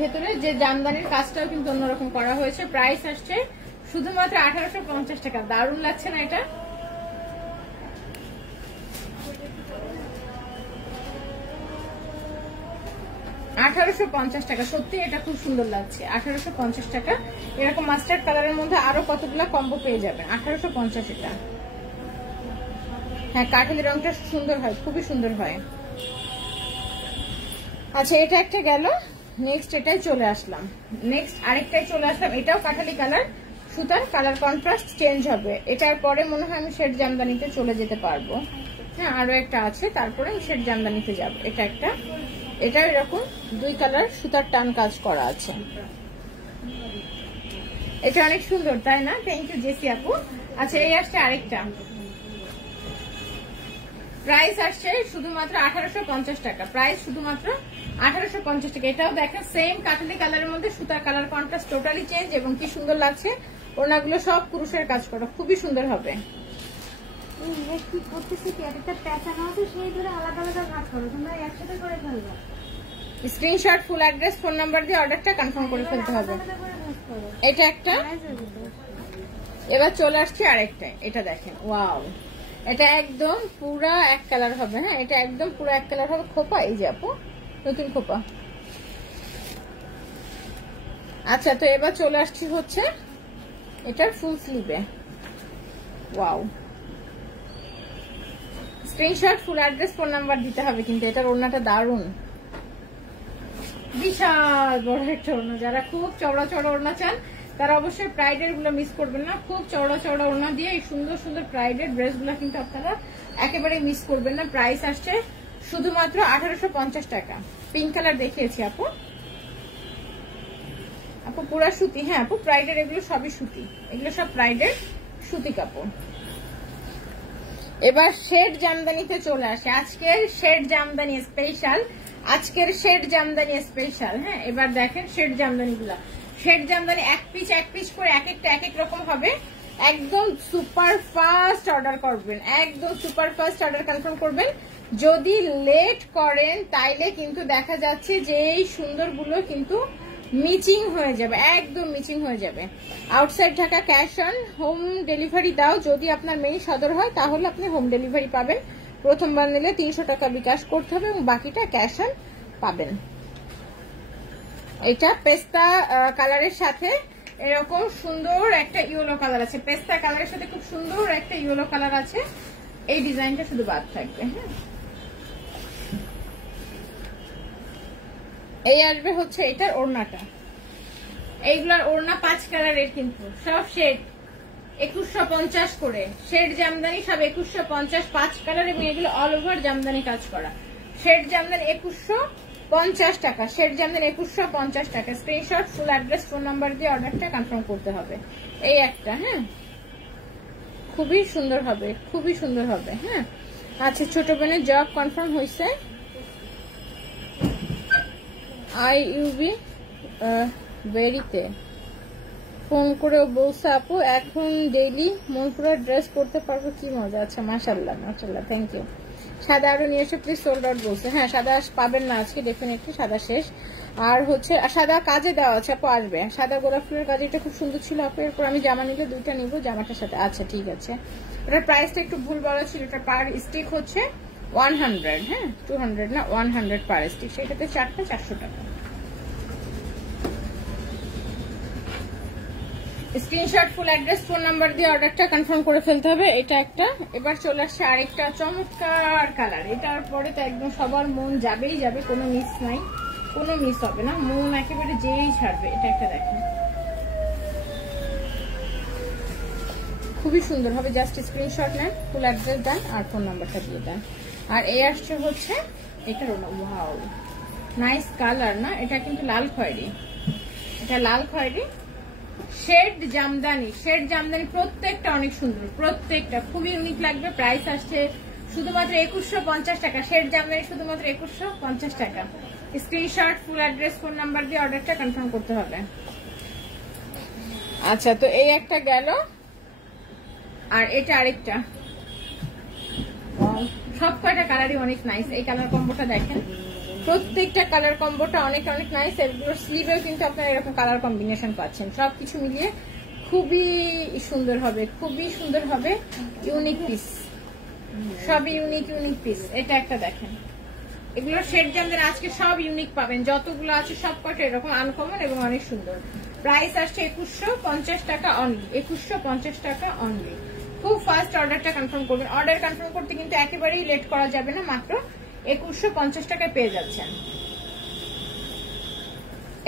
ভেতরে যে জামদানির কাজটাও কিন্তু অন্যরকম করা হয়েছে। প্রাইস আসছে শুধুমাত্র 1850 টাকা। দারুণ লাগছে না এটা? $1850 টাকা। সত্যি এটা খুব সুন্দর লাগছে। 1850 টাকা। এরকম মাস্টার্ড কালারের মধ্যে আরো কতগুলো কম্বো পেয়ে যাবেন। 1850 এটা। হ্যাঁ, কাঠালি রংটা সুন্দর হয়, খুবই সুন্দর হয়। আচ্ছা, এটা একটা গেল। নেক্সট এটাই চলে আসলাম, নেক্সট আরেকটাই চলে আসলাম। এটাও কাঠালি কালার, সুতার কালার কন্ট্রাস্ট চেঞ্জ হবে। এটার পরে মনে হয় আমি শেড জামদানিতে চলে যেতে পারবো। হ্যাঁ, আরো একটা আছে, তারপরে আমি শেড জামদানিতে যাব। এটা একটা, এটা এরকম 2 কালার সুতার টান কাজ করা আছে। এটা অনেক সুন্দর তাই না? থ্যাংক ইউ জেসি আপু। আচ্ছা, এই আসছে আরেকটা, প্রাইস আসছে শুধুমাত্র 1850 টাকা। প্রাইস শুধুমাত্র 1850 টাকা। এটাও দেখেন সেম কাঠালি কালারের মধ্যে সুতার কালার কন্ট্রাস্ট টোটালি চেঞ্জ, এবং কি সুন্দর লাগছে। ওনাগুলো সব পুরুষের কাজ করা, খুবই সুন্দর হবে। কি করতেছি কি একটা প্যাটার্ন আছে, সেই ধরে আলাদা আলাদা ভাগ করো, তোমরা একসাথে করে ফেলবা। Screenshot full address phone number দিয়ে অর্ডারটা কনফার্ম করে ফেলতে হবে। এটা একটা। এবার চলে আসছে আরেকটা, এটা দেখেন, ওয়াও, এটা একদম পুরা এক কালার হবে। হ্যাঁ, এটা একদম পুরো এক কালার হবে। খোপা এই যে আপু, নতুন খোপা। আচ্ছা, তো এবার চলে আসছি হচ্ছে এটার ফুল স্লিভে, wow. Screenshot full address phone number দিতে হবে কিন্তু। এটার ওড়নাটা দারুন, বিশাল বড় একটা ওড়না। যারা খুব চওড়া চওড়া ওড়না চান তারা অবশ্যই প্রাইডের গুলো মিস করবেন না। খুব চওড়া চওড়া ওড়না দিয়ে এই সুন্দর সুন্দর প্রাইডের ড্রেস গুলো কিন্তু আপনারা একেবারে মিস করবেন না। প্রাইস আসছে শুধুমাত্র 1850 টাকা। পিঙ্ক কালার দেখিয়েছি আপু, আপু পুরা সুতি। হ্যাঁ আপু, প্রাইডের এগুলো সবই সুতি, এগুলো সব প্রাইডের সুতি কাপড়। এবার শেড জামদানিতে চলে আসে। আজকের শেড জামদানি স্পেশাল, আজকের শেড জামদানি স্পেশাল। হ্যাঁ, এবার দেখেন শেড জামদানি গুলা। শেড জামদানি এক পিস করে এক একটা এক এক রকম হবে। একদম সুপার ফাস্ট অর্ডার করবেন, একদম সুপার ফাস্ট অর্ডার কনফার্ম করবেন। যদি লেট করেন তাইলে কিন্তু দেখা যাচ্ছে যে এই সুন্দর গুলো কিন্তু মিচিং হয়ে যাবে, একদম মিচিং হয়ে যাবে। Outside Dhaka cash on home delivery দাও। যদি আপনার মেইন সদর হয় তাহলে আপনি হোম ডেলিভারি পাবেন। প্রথমবার নিলে 300 টাকা বিকাশ করতে হবে এবং বাকিটা ক্যাশ অন পাবেন। এটা পেস্তা কালারের সাথে এরকম সুন্দর একটা ইয়েলো কালার আছে। পেস্তা কালারের সাথে খুব সুন্দর একটা ইয়েলো কালার আছে। এই ডিজাইনটা শুধু বাদ থাকবে। হ্যাঁ, এই আসবে হচ্ছে এটার ওড়নাটা। এইগুলার ওড়না 5 কালারের, কিন্তু সব শেড 2150 করে। শেড জামদানি সব 2150, 5 কালার, এবং এগুলো অল ওভার জামদানি কাজ করা। শেড জামদানি 2150 টাকা। শেড জামদানি 2150 টাকা। Screenshot full address phone number দিয়ে অর্ডারটা কনফার্ম করতে হবে। এই একটা, হ্যাঁ খুবই সুন্দর হবে, খুবই সুন্দর হবে। হ্যাঁ, আচ্ছা, ছোট বোনের জব কনফার্ম হয়েছে। IUB বেরিতে ফোন করে বলছে আপু এখন ডেইলি মনপুরা ড্রেস করতে পারবো, কি মজা। আচ্ছা, মাশাআল্লাহ মাশাআল্লাহ, থ্যাংক ইউ। সাদা আরো নিয়ে এসে প্লিজ, সোল্ড আউট বলছে। হ্যাঁ, সাদা পাবেন না আজকে, ডেফিনেটলি সাদা শেষ। আর হচ্ছে সাদা কাজে দেওয়া আছে আপু, আসবে। সাদা গোলাপ ফুলের কাজে এটা খুব সুন্দর ছিল আপু। এরপর আমি জামা নিলে 2টা নিব জামাটার সাথে। আচ্ছা ঠিক আছে, ওটার প্রাইসটা একটু ভুল বলা ছিল। এটা পার স্টিক হচ্ছে 100, হ্যাঁ 200 না, 100 পার স্টিক। সেটাতে 4টা 400 টাকা। Screenshot, full address, phone number দিয়ে অর্ডারটা কনফার্ম করে ফেলতে হবে। এটা একটা। এবার চলে আসছে আরেকটা চমৎকার কালার। এটার পরে তো একদম সবার মন যাবেই যাবে, কোনো মিস নাই, কোনো মিস হবে না, মন একেবারে যেই ছাড়বে। এটা একটা দেখেন, খুবই সুন্দর হবে। জাস্ট স্ক্রিনশট নেন, ফুল অ্যাড্রেস দেন আর ফোন নাম্বারটা দিয়ে দেন। আর এই আসছে হচ্ছে এটার, ওয়াও নাইস কালার না, এটা কিন্তু লাল খয়েরি, এটা লাল খয়েরি শেড জামদানি। শেড জামদানি প্রত্যেকটা অনেক সুন্দর, প্রত্যেকটা খুবই ইউনিক লাগবে। প্রাইস আসছে শুধুমাত্র 2150 টাকা। শেড জামদানি শুধুমাত্র 2150 টাকা। Screenshot, full address, phone number দিয়ে অর্ডারটা কনফার্ম করতে হবে। আচ্ছা, তো এই একটা গেল, আর এটা আরেকটা। সব কয়টা কালারই অনেক নাইস। এই কালার কম্বোটা দেখেন, প্রত্যেকটা কালার কম্বোটা অনেক অনেক নাইস। এগুলোর স্লিভেও কিন্তু আপনারা এরকম কালার কম্বিনেশন পাচ্ছেন। সবকিছু মিলিয়ে খুবই সুন্দর হবে, খুবই সুন্দর হবে। ইউনিক পিস, সবই ইউনিক ইউনিক পিস। এটা একটা দেখেন, এগুলোর শেড জামদানি আজকে সব ইউনিক পাবেন, যতগুলো আছে সব কটা এরকম আনকমন এবং অনেক সুন্দর। প্রাইস আসছে 2150 টাকা অনলি, 2150 টাকা অনলি। খুব ফাস্ট অর্ডারটা কনফার্ম করবেন। অর্ডার কনফার্ম করতে কিন্তু একেবারেই লেট করা যাবে না, মাত্র 2150 টাকায় পেয়ে যাচ্ছেন।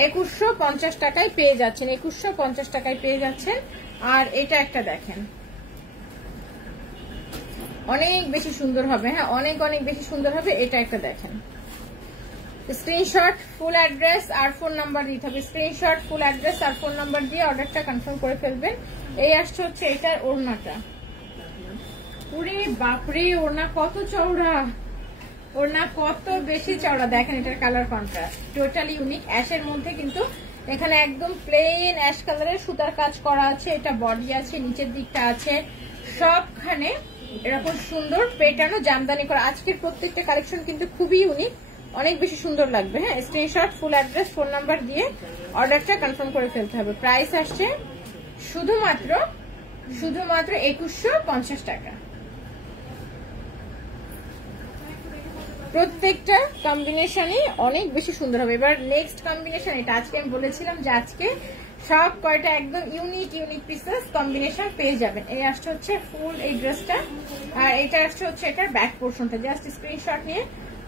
2150 টাকায় পেয়ে যাচ্ছেন, 2150 টাকায় পেয়ে যাচ্ছেন। আর এটা একটা দেখেন, অনেক বেশি সুন্দর হবে। হ্যাঁ, অনেক অনেক বেশি সুন্দর হবে। এটা একটা দেখেন, স্ক্রিনশট, ফুল অ্যাড্রেস আর ফোন নাম্বার দিতে হবে। স্ক্রিনশট, ফুল অ্যাড্রেস আর ফোন নাম্বার দিয়ে অর্ডারটা কনফার্ম করে ফেলবেন। এই আসছে হচ্ছে এটার ওড়নাটা। পুরে বাপরে, ওড়না কত চওড়া, ওড়না কত বেশি চওড়া। দেখেন এটার কালার কন্ট্রাস্ট টোটালি ইউনিক। অ্যাশের মধ্যে কিন্তু এখানে একদম প্লেন অ্যাশ কালারের সুতার কাজ করা আছে। এটা বডি আছে, নিচের দিকটা আছে, সবখানে এরকম সুন্দর পেটানো জামদানি করা। আজকের প্রত্যেকটা কালেকশন কিন্তু খুবই ইউনিক, অনেক বেশি সুন্দর লাগবে। হ্যাঁ, screenshot, full address, phone number দিয়ে অর্ডারটা কনফার্ম করে ফেলতে হবে। প্রাইস আসছে শুধুমাত্র 2150 টাকা। প্রত্যেকটা কম্বিনেশনই অনেক বেশি সুন্দর হবে। এবার নেক্সট কম্বিনেশন এটা। আজকে আমি বলেছিলাম যে আজকে সব কয়টা একদম ইউনিক ইউনিক পিসেস কম্বিনেশন পেয়ে যাবেন। এই আসছে হচ্ছে ফুল এই ড্রেসটা, আর এটা আসছে হচ্ছে এটার ব্যাক পোর্শনটা। জাস্ট স্ক্রিনশট নিয়ে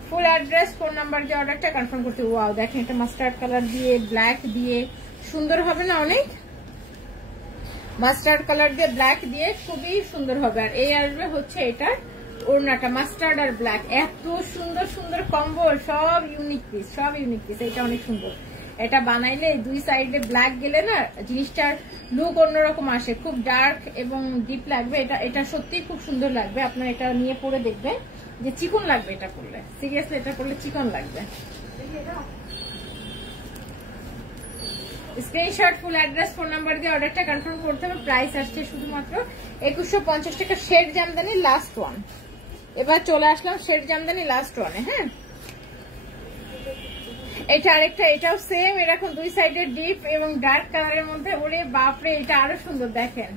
ফুল অ্যাড্রেস, ফোন নাম্বার দিয়ে অর্ডারটা কনফার্ম করতে। ওয়াও, দেখেন এটা মাস্টার্ড কালার দিয়ে ব্ল্যাক দিয়ে সুন্দর হবে না অনেক? মাস্টার্ড কালার দিয়ে ব্ল্যাক দিয়ে খুবই সুন্দর হবে। আর এই আসবে হচ্ছে এটার ওড়নাটা, মাস্টার্ড আর ব্ল্যাক। এত সুন্দর সুন্দর কম্বো, সব ইউনিক পিস, সব ইউনিক পিস। এটা অনেক সুন্দর। এটা বানাইলে দুই সাইডে ব্ল্যাক গেলে না জিনিসটার লুক অন্যরকম আসে, খুব ডার্ক এবং ডিপ লাগবে। এটা সত্যি খুব সুন্দর লাগবে। আপনার এটা নিয়ে পরে দেখবেন যে চিকন লাগবে। এটা পরলে সিরিয়াসলি, এটা পরলে চিকন লাগবে। Screenshot, full address, phone number দিয়ে অর্ডারটা কনফার্ম করতে হবে। প্রাইস আসছে শুধুমাত্র 2150 টাকা। Shade Jamdani last one. এবার চলে আসলাম শেড জামদানি লাস্ট ওয়ানে। হ্যাঁ, এটা আরেকটা, এটাও সেম এরকম দুই সাইডে ডিপ এবং ডার্ক কালারের মধ্যে। ওরে বাপরে, এটা আরো সুন্দর। দেখেন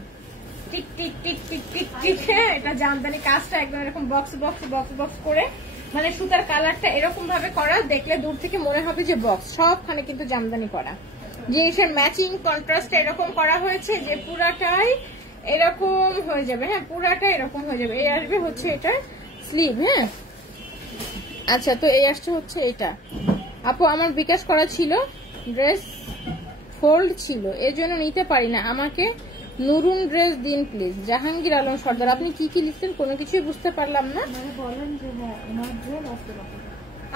tick tick tick tick tick tick. হ্যাঁ, এটা জামদানি কাজটা একদম এরকম বক্স বক্স বক্স বক্স করে, মানে সুতার কালারটা এরকম ভাবে করা, দেখলে দূর থেকে মনে হবে যে বক্স। সবখানে কিন্তু জামদানি করা, জিনিসের ম্যাচিং কন্ট্রাস্ট এরকম করা হয়েছে যে পুরাটাই এরকম হয়ে যাবে। হ্যাঁ, পুরাটা এরকম হয়ে যাবে। এই আসবে হচ্ছে এটা স্লিভ। হ্যাঁ, আচ্ছা, তো এই আসছে হচ্ছে এটা। আপু আমার বিকাশ করা ছিল, ড্রেস ফোল্ড ছিল, এর জন্য নিতে পারি না, আমাকে নুরুন ড্রেস দিন প্লিজ। জাহাঙ্গীর আলম সর্দার। আপনি কি কি লিখছেন কোনো কিছুই বুঝতে পারলাম না।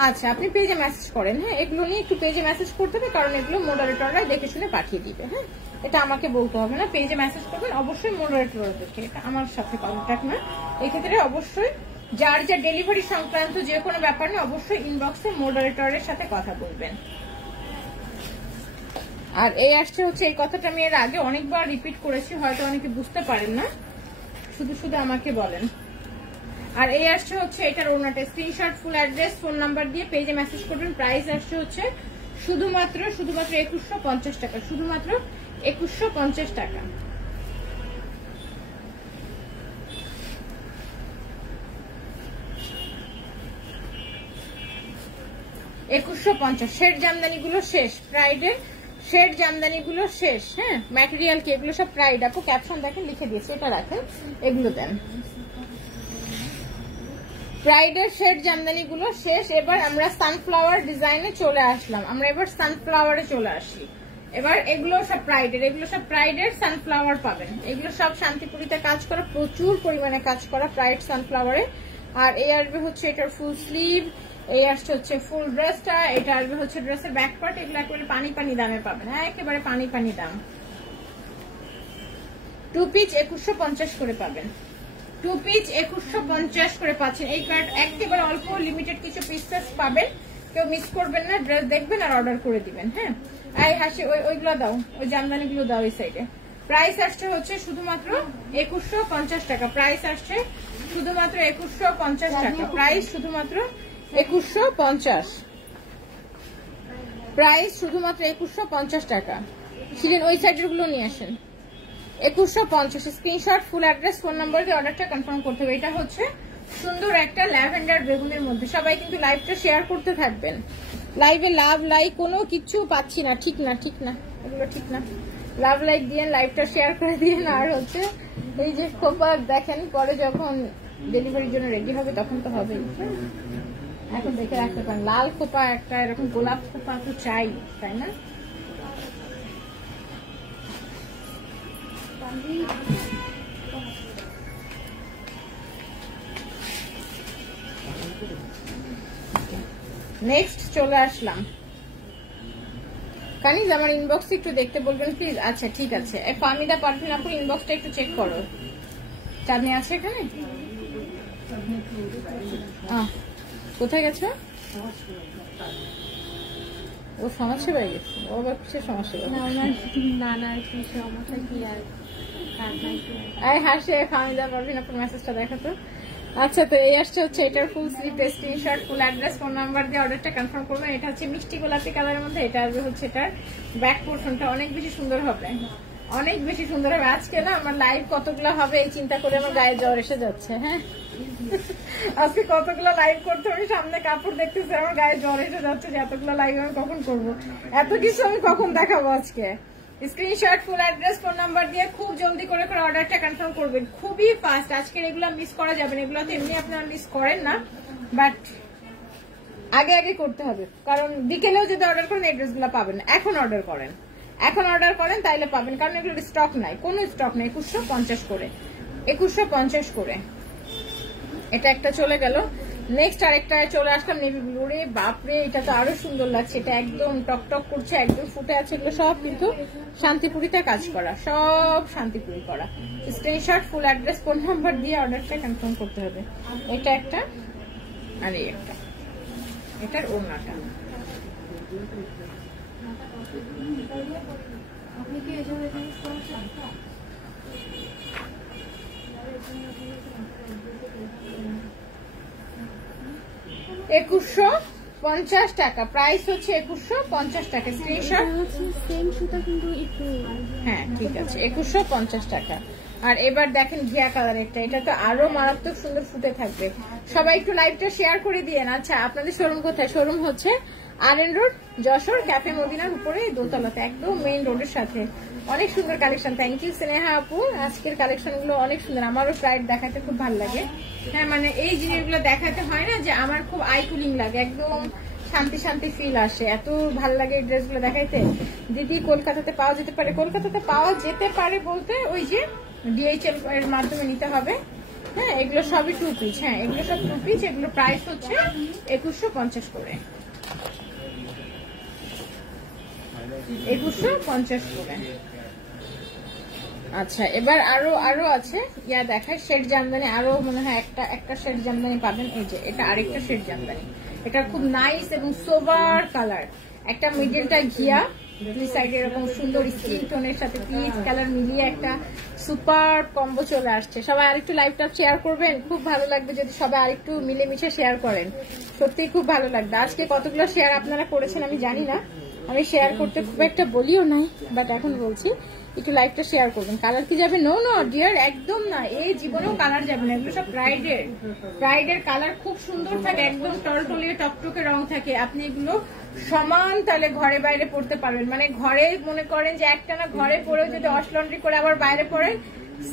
আচ্ছা, আপনি পেজে মেসেজ করেন। হ্যাঁ, এগুলো নিয়ে একটু পেজে মেসেজ করতে হবে, কারণ এগুলো মডারেটররা দেখে শুনে পাঠিয়ে দিবে। হ্যাঁ, এটা আমাকে বলতে হবে না। পেজে মেসেজ করবেন অবশ্যই মডারেটরদেরকে, এটা আমার সাথে কন্ট্যাক্ট না। এক্ষেত্রে অবশ্যই যার যা ডেলিভারি সংক্রান্ত যে কোনো ব্যাপার না অবশ্যই ইনবক্সে মডারেটরের সাথে কথা বলবেন। আর এই আসছে হচ্ছে, এই কথাটা আমি এর আগে অনেকবার রিপিট করেছি, হয়তো অনেকে বুঝতে পারেন না, শুধু শুধু আমাকে বলেন। আর এই আসছে হচ্ছে এটার ওনাটা, screenshot full address phone number দিয়ে পেজে মেসেজ করবেন। প্রাইস আসছে হচ্ছে শুধুমাত্র 2150 টাকা, শুধুমাত্র 2150 টাকা। 2150। শেড জামদানি গুলো শেষ, প্রাইডের শেড জামদানি গুলো শেষ। হ্যাঁ, ম্যাটেরিয়াল কি এগুলো সব প্রাইড। আপু ক্যাপশন দেখেন, লিখে দিয়েছি, এটা রাখেন, এগুলো দেন। প্রাইডের শেড জামদানি গুলো শেষ। এবার আমরা সানফ্লাওয়ার ডিজাইনে চলে আসলাম, আমরা এবার সানফ্লাওয়ারে চলে আসি। এবার এগুলো সব প্রাইডের, এগুলো সব প্রাইডের সানফ্লাওয়ার পাবেন। এগুলো সব শান্তিপুরিতে কাজ করা, প্রচুর পরিমাণে কাজ করা প্রাইড সানফ্লাওয়ারে। আর এই আসবে হচ্ছে এটার ফুল স্লিভ, এই আসছে হচ্ছে ফুল ড্রেসটা, এটা আসবে হচ্ছে ড্রেসের ব্যাক পার্ট। এগুলো একেবারে পানি পানি দামে পাবেন, একেবারে পানি পানি দাম। 2 পিস 2150 করে পাবেন, 2 পিস 2150 করে পাচ্ছেন। এই কার্ড একেবারে অল্প লিমিটেড কিছু পিসেস পাবেন, কেউ মিস করবেন না। ড্রেস দেখবেন আর অর্ডার করে দিবেন। হ্যাঁ, এই হাসি ওইগুলো দাও, ওই জামদানি গুলো দাও এই সাইডে। প্রাইস আসছে হচ্ছে শুধুমাত্র 2150 টাকা, প্রাইস আসছে শুধুমাত্র 2150 টাকা, প্রাইস শুধুমাত্র 2150, প্রাইস শুধুমাত্র 2150 টাকা। শিরিন ওই সাইডের গুলো নিয়ে আসেন। 2150, screenshot full address phone number দিয়ে অর্ডারটা কনফার্ম করতে হবে। এটা হচ্ছে সুন্দর একটা ল্যাভেন্ডার বেগুনের মধ্যে। সবাই কিন্তু লাইভটা শেয়ার করতে থাকবেন। লাইভে লাভ লাইক কোনো কিছু পাচ্ছি না, ঠিক না, ঠিক না, এগুলো ঠিক না। লাভ লাইক দিয়ে লাইভটা শেয়ার করে দিয়ে। আর হচ্ছে এই যে খোপা দেখেন, পরে যখন ডেলিভারির জন্য রেডি হবে তখন তো হবেই, এখন দেখে রাখতে পারেন। লাল খোপা একটা, এরকম গোলাপ খোপা তো চাই, তাই না? নেক্সট চলে আসলাম। কানিজ আমার ইনবক্সে একটু দেখতে বলবেন প্লিজ। আচ্ছা ঠিক আছে, ফাহমিদা পারভিন আপু ইনবক্সটা একটু চেক করো। চাঁদনি আছে এখানে? কোথায় গেছে ও? সমাজসেবা গেছে ও? আবার কিসের সমাজসেবা? হাসে ফাহমিদা পারভিন আপুর মেসেজটা দেখাতো। আচ্ছা, তো এই আসছে হচ্ছে এটার full sleeve, screenshot full address phone number দিয়ে অর্ডারটা কনফার্ম করবেন। এটা হচ্ছে মিষ্টি গোলাপি কালারের মধ্যে। এটা আসবে হচ্ছে এটার ব্যাক পোর্শনটা অনেক বেশি সুন্দর হবে, অনেক বেশি সুন্দর হবে। আজকে না আমার লাইভ কতগুলো হবে এই চিন্তা করে আমার গায়ে জ্বর এসে যাচ্ছে। হ্যাঁ, আজকে কতগুলো লাইভ করতে হবে, সামনে কাপড় দেখতেছে, আমার গায়ে জ্বর এসে যাচ্ছে যে এতগুলো লাইভ আমি কখন করবো, এত কিছু আমি কখন দেখাবো আজকে। Screenshot full address phone number দিয়ে খুব জলদি করে অর্ডারটা কনফার্ম করবেন, খুবই ফাস্ট। আজকের এগুলো মিস করা যাবে না, এগুলো তো এমনি আপনারা মিস করেন না, বাট আগে আগে করতে হবে, কারণ বিকেলেও যদি অর্ডার করেন এই ড্রেসগুলো পাবেন না। এখন অর্ডার করেন, এখন অর্ডার করেন তাইলে পাবেন, কারণ এগুলোর স্টক নাই, কোনো স্টক নাই। 2150 করে, 2150 করে। এটা একটা চলে গেল। নেক্সট আরেকটা চলে আসলাম নেভি ব্লু। রে বাপরে, এটা তো আরো সুন্দর লাগছে, এটা একদম টকটক করছে, একদম ফুটে আছে। এগুলো সব কিন্তু শান্তিপুরিতে কাজ করা, সব শান্তিপুরি করা। Screenshot full address phone number দিয়ে অর্ডারটা কনফার্ম করতে হবে। এটা একটা, আর এই একটা, এটার ওড়নাটা। আপনি কি এসব এখানে 2150 টাকা, প্রাইস হচ্ছে 2150 টাকা। স্ক্রিনশট সেম সুতা কিন্তু একটু, হ্যাঁ ঠিক আছে, 2150 টাকা। আর এবার দেখেন ঘিয়া কালার একটা, এটা তো আরো মারাত্মক সুন্দর ফুটে থাকবে। সবাই একটু লাইভটা শেয়ার করে দিয়েন। আচ্ছা, আপনাদের শোরুম কোথায়? শোরুম হচ্ছে আরএন রোড, যশোর, ক্যাফে মদিনার উপরে দোতলাতে, একদম মেইন রোডের সাথে। অনেক সুন্দর কালেকশন, থ্যাংক ইউ স্নেহা আপু। আজকের কালেকশন গুলো অনেক সুন্দর, আমারও প্রাইড দেখাতে খুব ভালো লাগে। হ্যাঁ, মানে এই জিনিসগুলো দেখাতে হয় না যে আমার খুব আই কুলিং লাগে, একদম শান্তি শান্তি ফিল আসে, এত ভালো লাগে এই ড্রেসগুলো দেখাইতে। দিদি কলকাতাতে পাওয়া যেতে পারে? কলকাতাতে পাওয়া যেতে পারে বলতে ওই যে ডিএইচএল এর মাধ্যমে নিতে হবে। হ্যাঁ, এগুলো সবই 2 পিস। হ্যাঁ, এগুলো সব 2 পিস। এগুলো প্রাইস হচ্ছে 2150 করে, 2150 করে। আচ্ছা এবার আরো আছে ইয়া দেখায় শেড জামদানি, আরো মনে হয় একটা শেড জামদানি পাবেন। এই যে এটা আরেকটা শেড জামদানি, এটা খুব নাইস এবং সোবার কালার, একটা মিডলটা ঘিয়া, দুই সাইডে এরকম সুন্দর স্কিন টোনের সাথে পিচ কালার মিলিয়ে একটা সুপার কম্বো চলে আসছে। সবাই আরেকটু লাইভটা শেয়ার করবেন, খুব ভালো লাগবে যদি সবাই আরেকটু মিলেমিশে শেয়ার করেন, সত্যি খুব ভালো লাগবে। আজকে কতগুলো শেয়ার আপনারা করেছেন আমি জানি না, আমি শেয়ার করতে খুব একটা বলিও নাই, বাট এখন বলছি একটু লাইভটা শেয়ার করবেন। কালার কি যাবে? নো নো ডিয়ার, একদম না, এই জীবনেও কালার যাবে না, এগুলো সব ব্রাইডের কালার খুব সুন্দর থাকে, একদম টলটলিয়ে টকটকে রং থাকে। আপনি এগুলো সমান তাহলে ঘরে বাইরে পড়তে পারবেন, মানে ঘরে মনে করেন যে একটা না ঘরে পরেও যদি ওয়াশ লন্ড্রি করে আবার বাইরে পরেন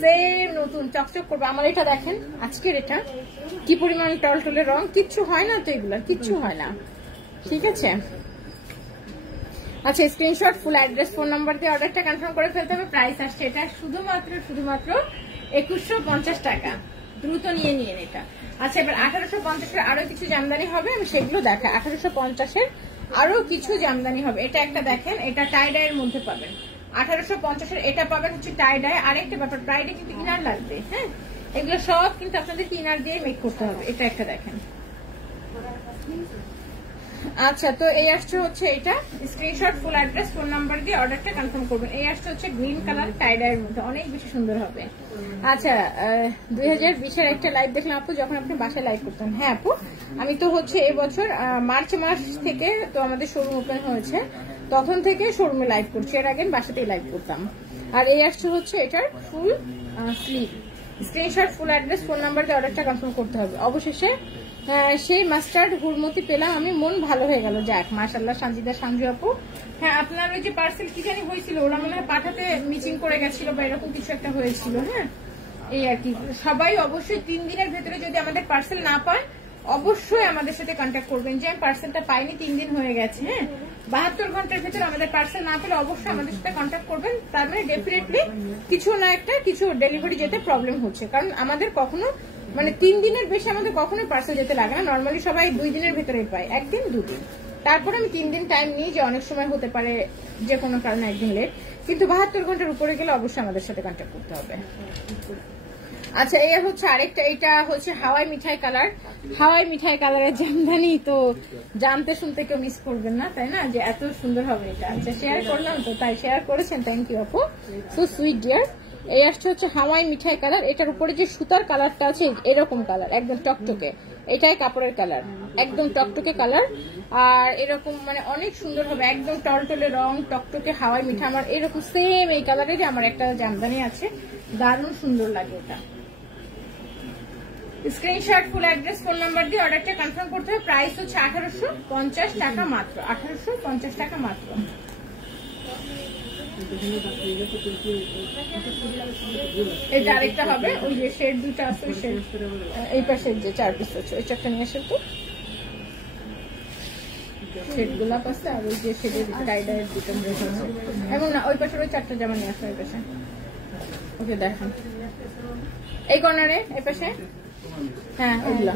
সেম নতুন চকচক করবে। আমার এটা দেখেন আজকের, এটা কি পরিমাণ টলটলে রং, কিচ্ছু হয় না তো, এগুলো কিচ্ছু হয় না, ঠিক আছে। আচ্ছা screenshot, full address, phone number দিয়ে অর্ডারটা কনফার্ম করে ফেলতে হবে। প্রাইস আসছে এটা শুধুমাত্র 2150 টাকা, দ্রুত নিয়ে নিন এটা। আচ্ছা এবার 1850-এর আরো কিছু জামদানি হবে, আমি সেগুলো দেখা। 1850-এর আরো কিছু জামদানি হবে, এটা একটা দেখেন, এটা টাই ডাইয়ের মধ্যে পাবেন। 1850-এর এটা পাবেন হচ্ছে টাই ডাই। আরেকটা ব্যাপার, ব্রাইডে কিন্তু ইনার লাগবে, হ্যাঁ এগুলো সব কিন্তু আপনাদের ইনার দিয়ে মেক করতে হবে। এটা একটা দেখেন। আচ্ছা তো এই আসছে হচ্ছে এটা, screenshot, full address, phone number দিয়ে অর্ডারটা কনফার্ম করবেন। এই আসছে হচ্ছে গ্রিন কালার টাই ডাইয়ের মধ্যে, অনেক বেশি সুন্দর হবে। আচ্ছা 2020-এর একটা লাইভ দেখলাম আপু, যখন আপনি বাসায় লাইভ করতেন। হ্যাঁ আপু, আমি তো হচ্ছে এবছর মার্চ মাস থেকে তো আমাদের শোরুম ওপেন হয়েছে, তখন থেকে শোরুমে লাইভ করছি, এর আগে বাসাতেই লাইভ করতাম। আর এই আসছে হচ্ছে এটার full sleeve. Screenshot, full address, phone number দিয়ে অর্ডারটা কনফার্ম করতে হবে। অবশেষে সেই মাস্টার্ড হুড়মতি পেলাম আমি, মন ভালো হয়ে গেল। যাক মাশাআল্লাহ সানজিদা সানজু আপু। হ্যাঁ আপনার ওই যে পার্সেল কি জানি হয়েছিল, ওরা মনে হয় পাঠাতে মিচিং করে গেছিল বা এরকম কিছু একটা হয়েছিল। হ্যাঁ এই আর কি, সবাই অবশ্যই 3 দিনের ভেতরে যদি আমাদের পার্সেল না পায় অবশ্যই আমাদের সাথে কন্ট্যাক্ট করবেন যে আমি পার্সেলটা পাইনি, 3 দিন হয়ে গেছে। হ্যাঁ 72 ঘন্টার ভেতরে আমাদের পার্সেল না পেলে অবশ্যই আমাদের সাথে কন্ট্যাক্ট করবেন, তার মানে ডেফিনেটলি কিছু না একটা কিছু ডেলিভারি যেতে প্রবলেম হচ্ছে। কারণ আমাদের কখনো মানে 3 দিনের বেশি আমাদের কখনোই পার্সেল যেতে লাগে না, নর্মালি সবাই 2 দিনের ভেতরে পায়, 1 দিন 2 দিন। তারপরে আমি 3 দিন টাইম নিই, যে অনেক সময় হতে পারে যে কোনো কারণে 1 দিন লেট, কিন্তু 72 ঘন্টার উপরে গেলে অবশ্যই আমাদের সাথে কন্ট্যাক্ট করতে হবে। আচ্ছা এই হচ্ছে আরেকটা, এটা হচ্ছে হাওয়াই মিঠাই কালার, হাওয়াই মিঠাই কালারের জামদানি, তো জানতে শুনতে কেউ মিস করবেন না, তাই না, যে এত সুন্দর হবে এটা। আচ্ছা শেয়ার করলাম তো, তাই শেয়ার করেছেন, থ্যাংক ইউ আপু, সো সুইট ডিয়ার। এই আসছে হচ্ছে হাওয়াই মিঠাই কালার, এটার উপরে যে সুতার কালারটা আছে এরকম কালার, একদম টকটকে, এটাই কাপড়ের কালার, একদম টকটকে কালার, আর এরকম মানে অনেক সুন্দর হবে, একদম টলটলে রং, টকটকে হাওয়াই মিঠা। আমার এরকম সেম এই কালারের আমার একটা জামদানি আছে, দারুণ সুন্দর লাগে ওটা। Screenshot, full address, phone number দিয়ে অর্ডারটা কনফার্ম করতে হবে। প্রাইস হচ্ছে 1850 টাকা মাত্র, 1850 টাকা মাত্র। এটা আরেকটা হবে, ওই যে শেড দুটো আছে, শেড এই পাশের যে 4 পিস আছে ওই চারটা নিয়ে আসেন তো, শেড গোলাপ আছে আর ওই যে শেডের টাইডারের দুটো ড্রেস আছে, এবং না ওই পাশের ওই 4টা জামা নিয়ে আসো ওই পাশে। ওকে দেখেন এই কর্নারে এই পাশে, হ্যাঁ ওগুলা।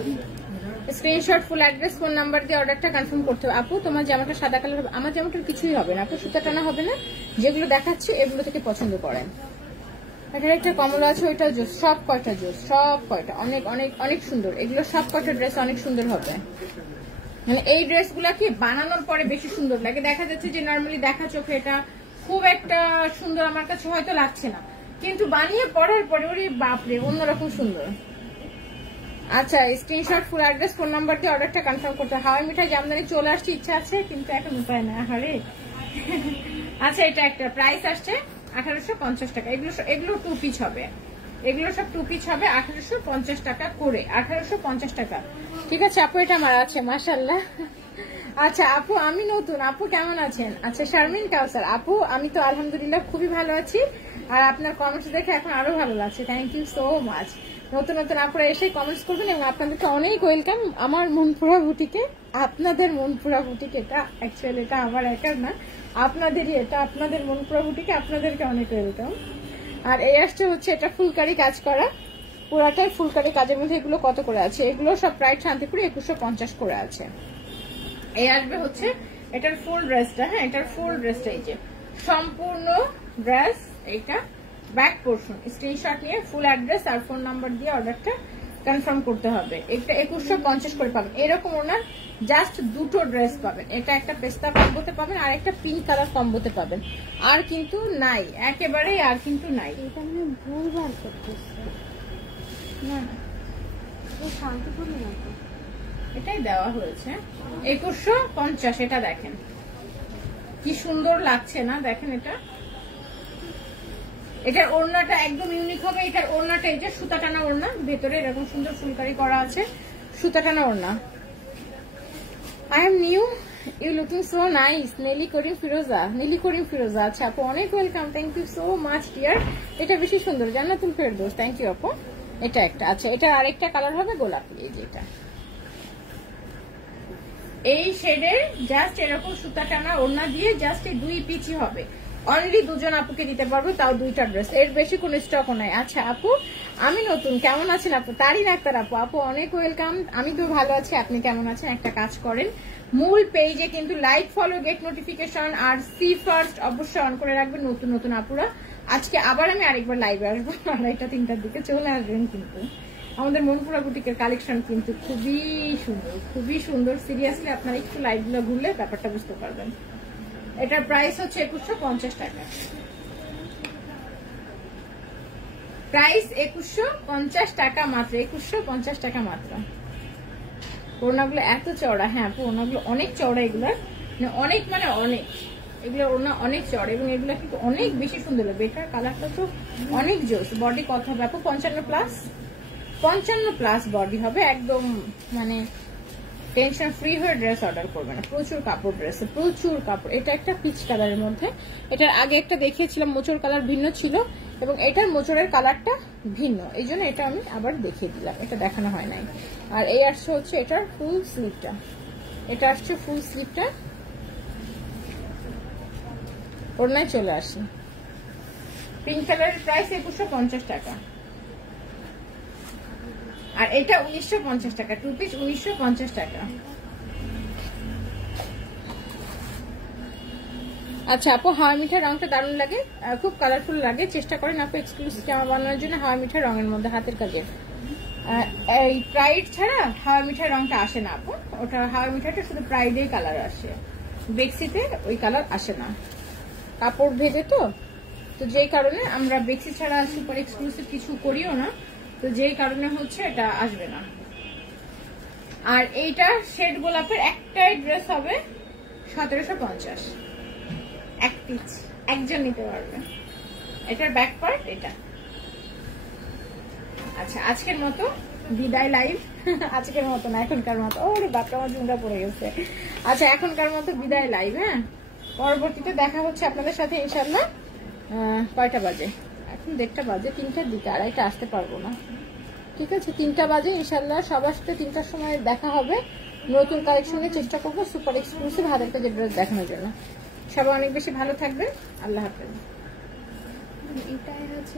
Screenshot, full address, phone number দিয়ে অর্ডারটা কনফার্ম করতে হবে। আপু তোমার জামাটা সাদা কালার হবে, আমার জামাটার কিছুই হবে না আপু, সুতা টানা হবে না, যেগুলো দেখাচ্ছি এগুলো থেকে পছন্দ করেন। এটার একটা কমলা আছে, ওইটা জোস, সব কয়টা জোস, সব কয়টা অনেক অনেক অনেক সুন্দর, এগুলো সব কয়টা ড্রেস অনেক সুন্দর হবে। মানে এই ড্রেসগুলা কি বানানোর পরে বেশি সুন্দর লাগে, দেখা যাচ্ছে যে নর্মালি দেখা চোখে এটা খুব একটা সুন্দর আমার কাছে হয়তো লাগছে না, কিন্তু বানিয়ে পড়ার পরে ওরে বাপরে অন্যরকম সুন্দর। আচ্ছা screenshot, full address, phone number দিয়ে অর্ডারটা কনফার্ম করতে। হাওয়াই মিঠাই জামদানি চলে আসছে, ইচ্ছা আছে কিন্তু এখন উপায় না, আরে। আচ্ছা এটা একটা প্রাইস আসছে 1850 টাকা, এগুলো 2 পিস হবে, এগুলো সব 2 পিস হবে 1850 টাকা করে, 1850 টাকা, ঠিক আছে আপু। এটা আমার আছে মাশাআল্লাহ। আচ্ছা আপু আমি নতুন, আপু কেমন আছেন? আচ্ছা শারমিন কাউসার আপু, আমি তো আলহামদুলিল্লাহ খুবই ভালো আছি, আর আপনার কমেন্টস দেখে এখন আরো ভালো লাগছে, থ্যাংক ইউ সো মাচ। নতুন নতুন আপনারা এসে কমেন্টস করবেন এবং আপনাদেরকে অনেক ওয়েলকাম আমার মনপুরা বুটিকে, আপনাদের মনপুরা বুটিক, এটা অ্যাকচুয়ালি এটা আমার একার না, আপনাদেরই, এটা আপনাদের মনপুরা বুটিকে, আপনাদেরকে অনেক ওয়েলকাম। আর এই আসছে হচ্ছে এটা ফুলকারি কাজ করা, পুরাটাই ফুলকারি কাজের মধ্যে, এগুলো কত করে আছে? এগুলো সব প্রাইস শান্তিপুরে 2150 করে আছে। এই আসবে হচ্ছে এটার ফুল ড্রেসটা, হ্যাঁ এটার ফুল ড্রেসটা, এই যে সম্পূর্ণ ড্রেস, এইটা ব্যাক পোর্শন স্ক্রিনশট নিয়ে ফুল অ্যাড্রেস আর ফোন নাম্বার দিয়ে অর্ডারটা কনফার্ম করতে হবে। এটা 2150 করে পাবেন। এরকম ওনার জাস্ট দুটো ড্রেস পাবেন, এটা একটা পেস্তা কম্বোতে পাবেন আর একটা পিঙ্ক কালার কম্বোতে পাবেন, আর কিন্তু নাই, একেবারেই আর কিন্তু নাই। এটা মানে ভুলভাল করতেছে না, শান্তিপূর্ণ না তো, এটাই দেওয়া হয়েছে 2150। এটা দেখেন কি সুন্দর লাগছে না, দেখেন এটা। এটার ওড়নাটা একদম ইউনিক হবে। এটার ওড়নাটা এই যে সুতা টানা ওড়না, ভেতরে এরকম সুন্দর ফুলকারি করা আছে, সুতা টানা ওড়না। I am new, you looking so nice. Nili Karim Firoza, Nili Karim Firoza, আচ্ছা আপু অনেক welcome, thank you so much dear. এটা বেশি সুন্দর, জান্নাতুল ফেরদৌস, থ্যাংক ইউ আপু। এটা একটা, আচ্ছা এটা আরেকটা কালার হবে গোলাপি, এই যে এটা এই শেডের জাস্ট এরকম সুতা টানা ওড়না দিয়ে জাস্ট এই 2 পিচি হবে। অনলি 2 জন আপুকে দিতে পারবো, তাও 2টা ড্রেস, এর বেশি কোনো স্টকও নাই। আচ্ছা আপু আমি নতুন, কেমন আছেন আপু? তারিন আক্তার আপু, আপু অনেক ওয়েলকাম। আমি তো ভালো আছি, আপনি কেমন আছেন? একটা কাজ করেন, মূল পেজে কিন্তু লাইক, ফলো, গেট নোটিফিকেশন আর সি ফার্স্ট অবশ্যই অন করে রাখবেন নতুন নতুন আপুরা। আজকে আবার আমি আরেকবার লাইভে আসবো 2:30-3টার দিকে, চলে আসবেন কিন্তু। আমাদের মনপুরা বুটিকের কালেকশন কিন্তু খুবই সুন্দর, খুবই সুন্দর। সিরিয়াসলি আপনারা একটু লাইভগুলো ঘুরলে ব্যাপারটা বুঝতে পারবেন। এটার প্রাইস হচ্ছে 2150 টাকা, প্রাইস 2150 টাকা মাত্র, 2150 টাকা মাত্র। ওড়নাগুলো এত চওড়া, হ্যাঁ ওড়নাগুলো অনেক চওড়া, এগুলো অনেক মানে অনেক, এগুলো ওড়না অনেক চওড়া এবং এগুলো কিন্তু অনেক বেশি সুন্দর লাগবে। এটার কালারটা তো অনেক জোস। বডি কত হবে আপু? 55+ বডি হবে, একদম মানে টেনশন ফ্রি হয়ে ড্রেস অর্ডার করবে না। প্রচুর কাপড়, ড্রেসে প্রচুর কাপড়। এটা একটা পিচ কালারের মধ্যে, এটার আগে একটা দেখিয়েছিলাম মোচড় কালার ভিন্ন ছিল এবং এটার মোচড়ের কালারটা ভিন্ন, এই জন্য এটা আমি আবার দেখিয়ে দিলাম, এটা দেখানো হয় নাই। আর এই আসছে হচ্ছে এটার ফুল স্লিভটা, এটা আসছে ফুল স্লিভটা। ওড়নায় চলে আসি, পিঙ্ক কালারের প্রাইস 2150 টাকা আর এটা 1950 টাকা, 2 পিস 1950 টাকা। আচ্ছা আপু হাওয়া মিঠা রংটা দারুণ লাগে, খুব কালারফুল লাগে, চেষ্টা করেন আপু এক্সক্লুসিভ জামা বানানোর জন্য হাওয়া মিঠা রঙের মধ্যে হাতের কাজের। এই প্রাইড ছাড়া হাওয়া মিঠা রংটা আসে না আপু, ওটা হাওয়া মিঠাটা শুধু প্রাইডে কালার আসে, বেক্সিতে ওই কালার আসে না, কাপড় ভেজে তো যেই কারণে আমরা বেক্সি ছাড়া সুপার এক্সক্লুসিভ কিছু করিও না, তো যেই কারণে হচ্ছে এটা আসবে না। আর এইটা শেড গোলাপের একটাই ড্রেস হবে 1750, এক পিস, একজন নিতে পারবে। এটার ব্যাক পার্ট এটা। আচ্ছা আজকের মতো বিদায় লাইভ, আজকের মতো না এখনকার মতো, ওরে বাপটা আমার জুমটা পড়ে গেছে। আচ্ছা এখনকার মতো বিদায় লাইভ, হ্যাঁ পরবর্তীতে দেখা হচ্ছে আপনাদের সাথে ইনশাল্লাহ। কয়টা বাজে এখন? 1:30 বাজে, 3টার দিকে, 2:30 আসতে পারবো না, ঠিক আছে 3টা বাজে ইনশাল্লাহ সবার সাথে 3টার সময় দেখা হবে। নতুন কালেকশনের চেষ্টা করবো সুপার এক্সক্লুসিভ হাতের কাজের ড্রেস দেখানোর জন্য। সবাই অনেক বেশি ভালো থাকবেন, আল্লাহ হাফেজ। এটাই হচ্ছে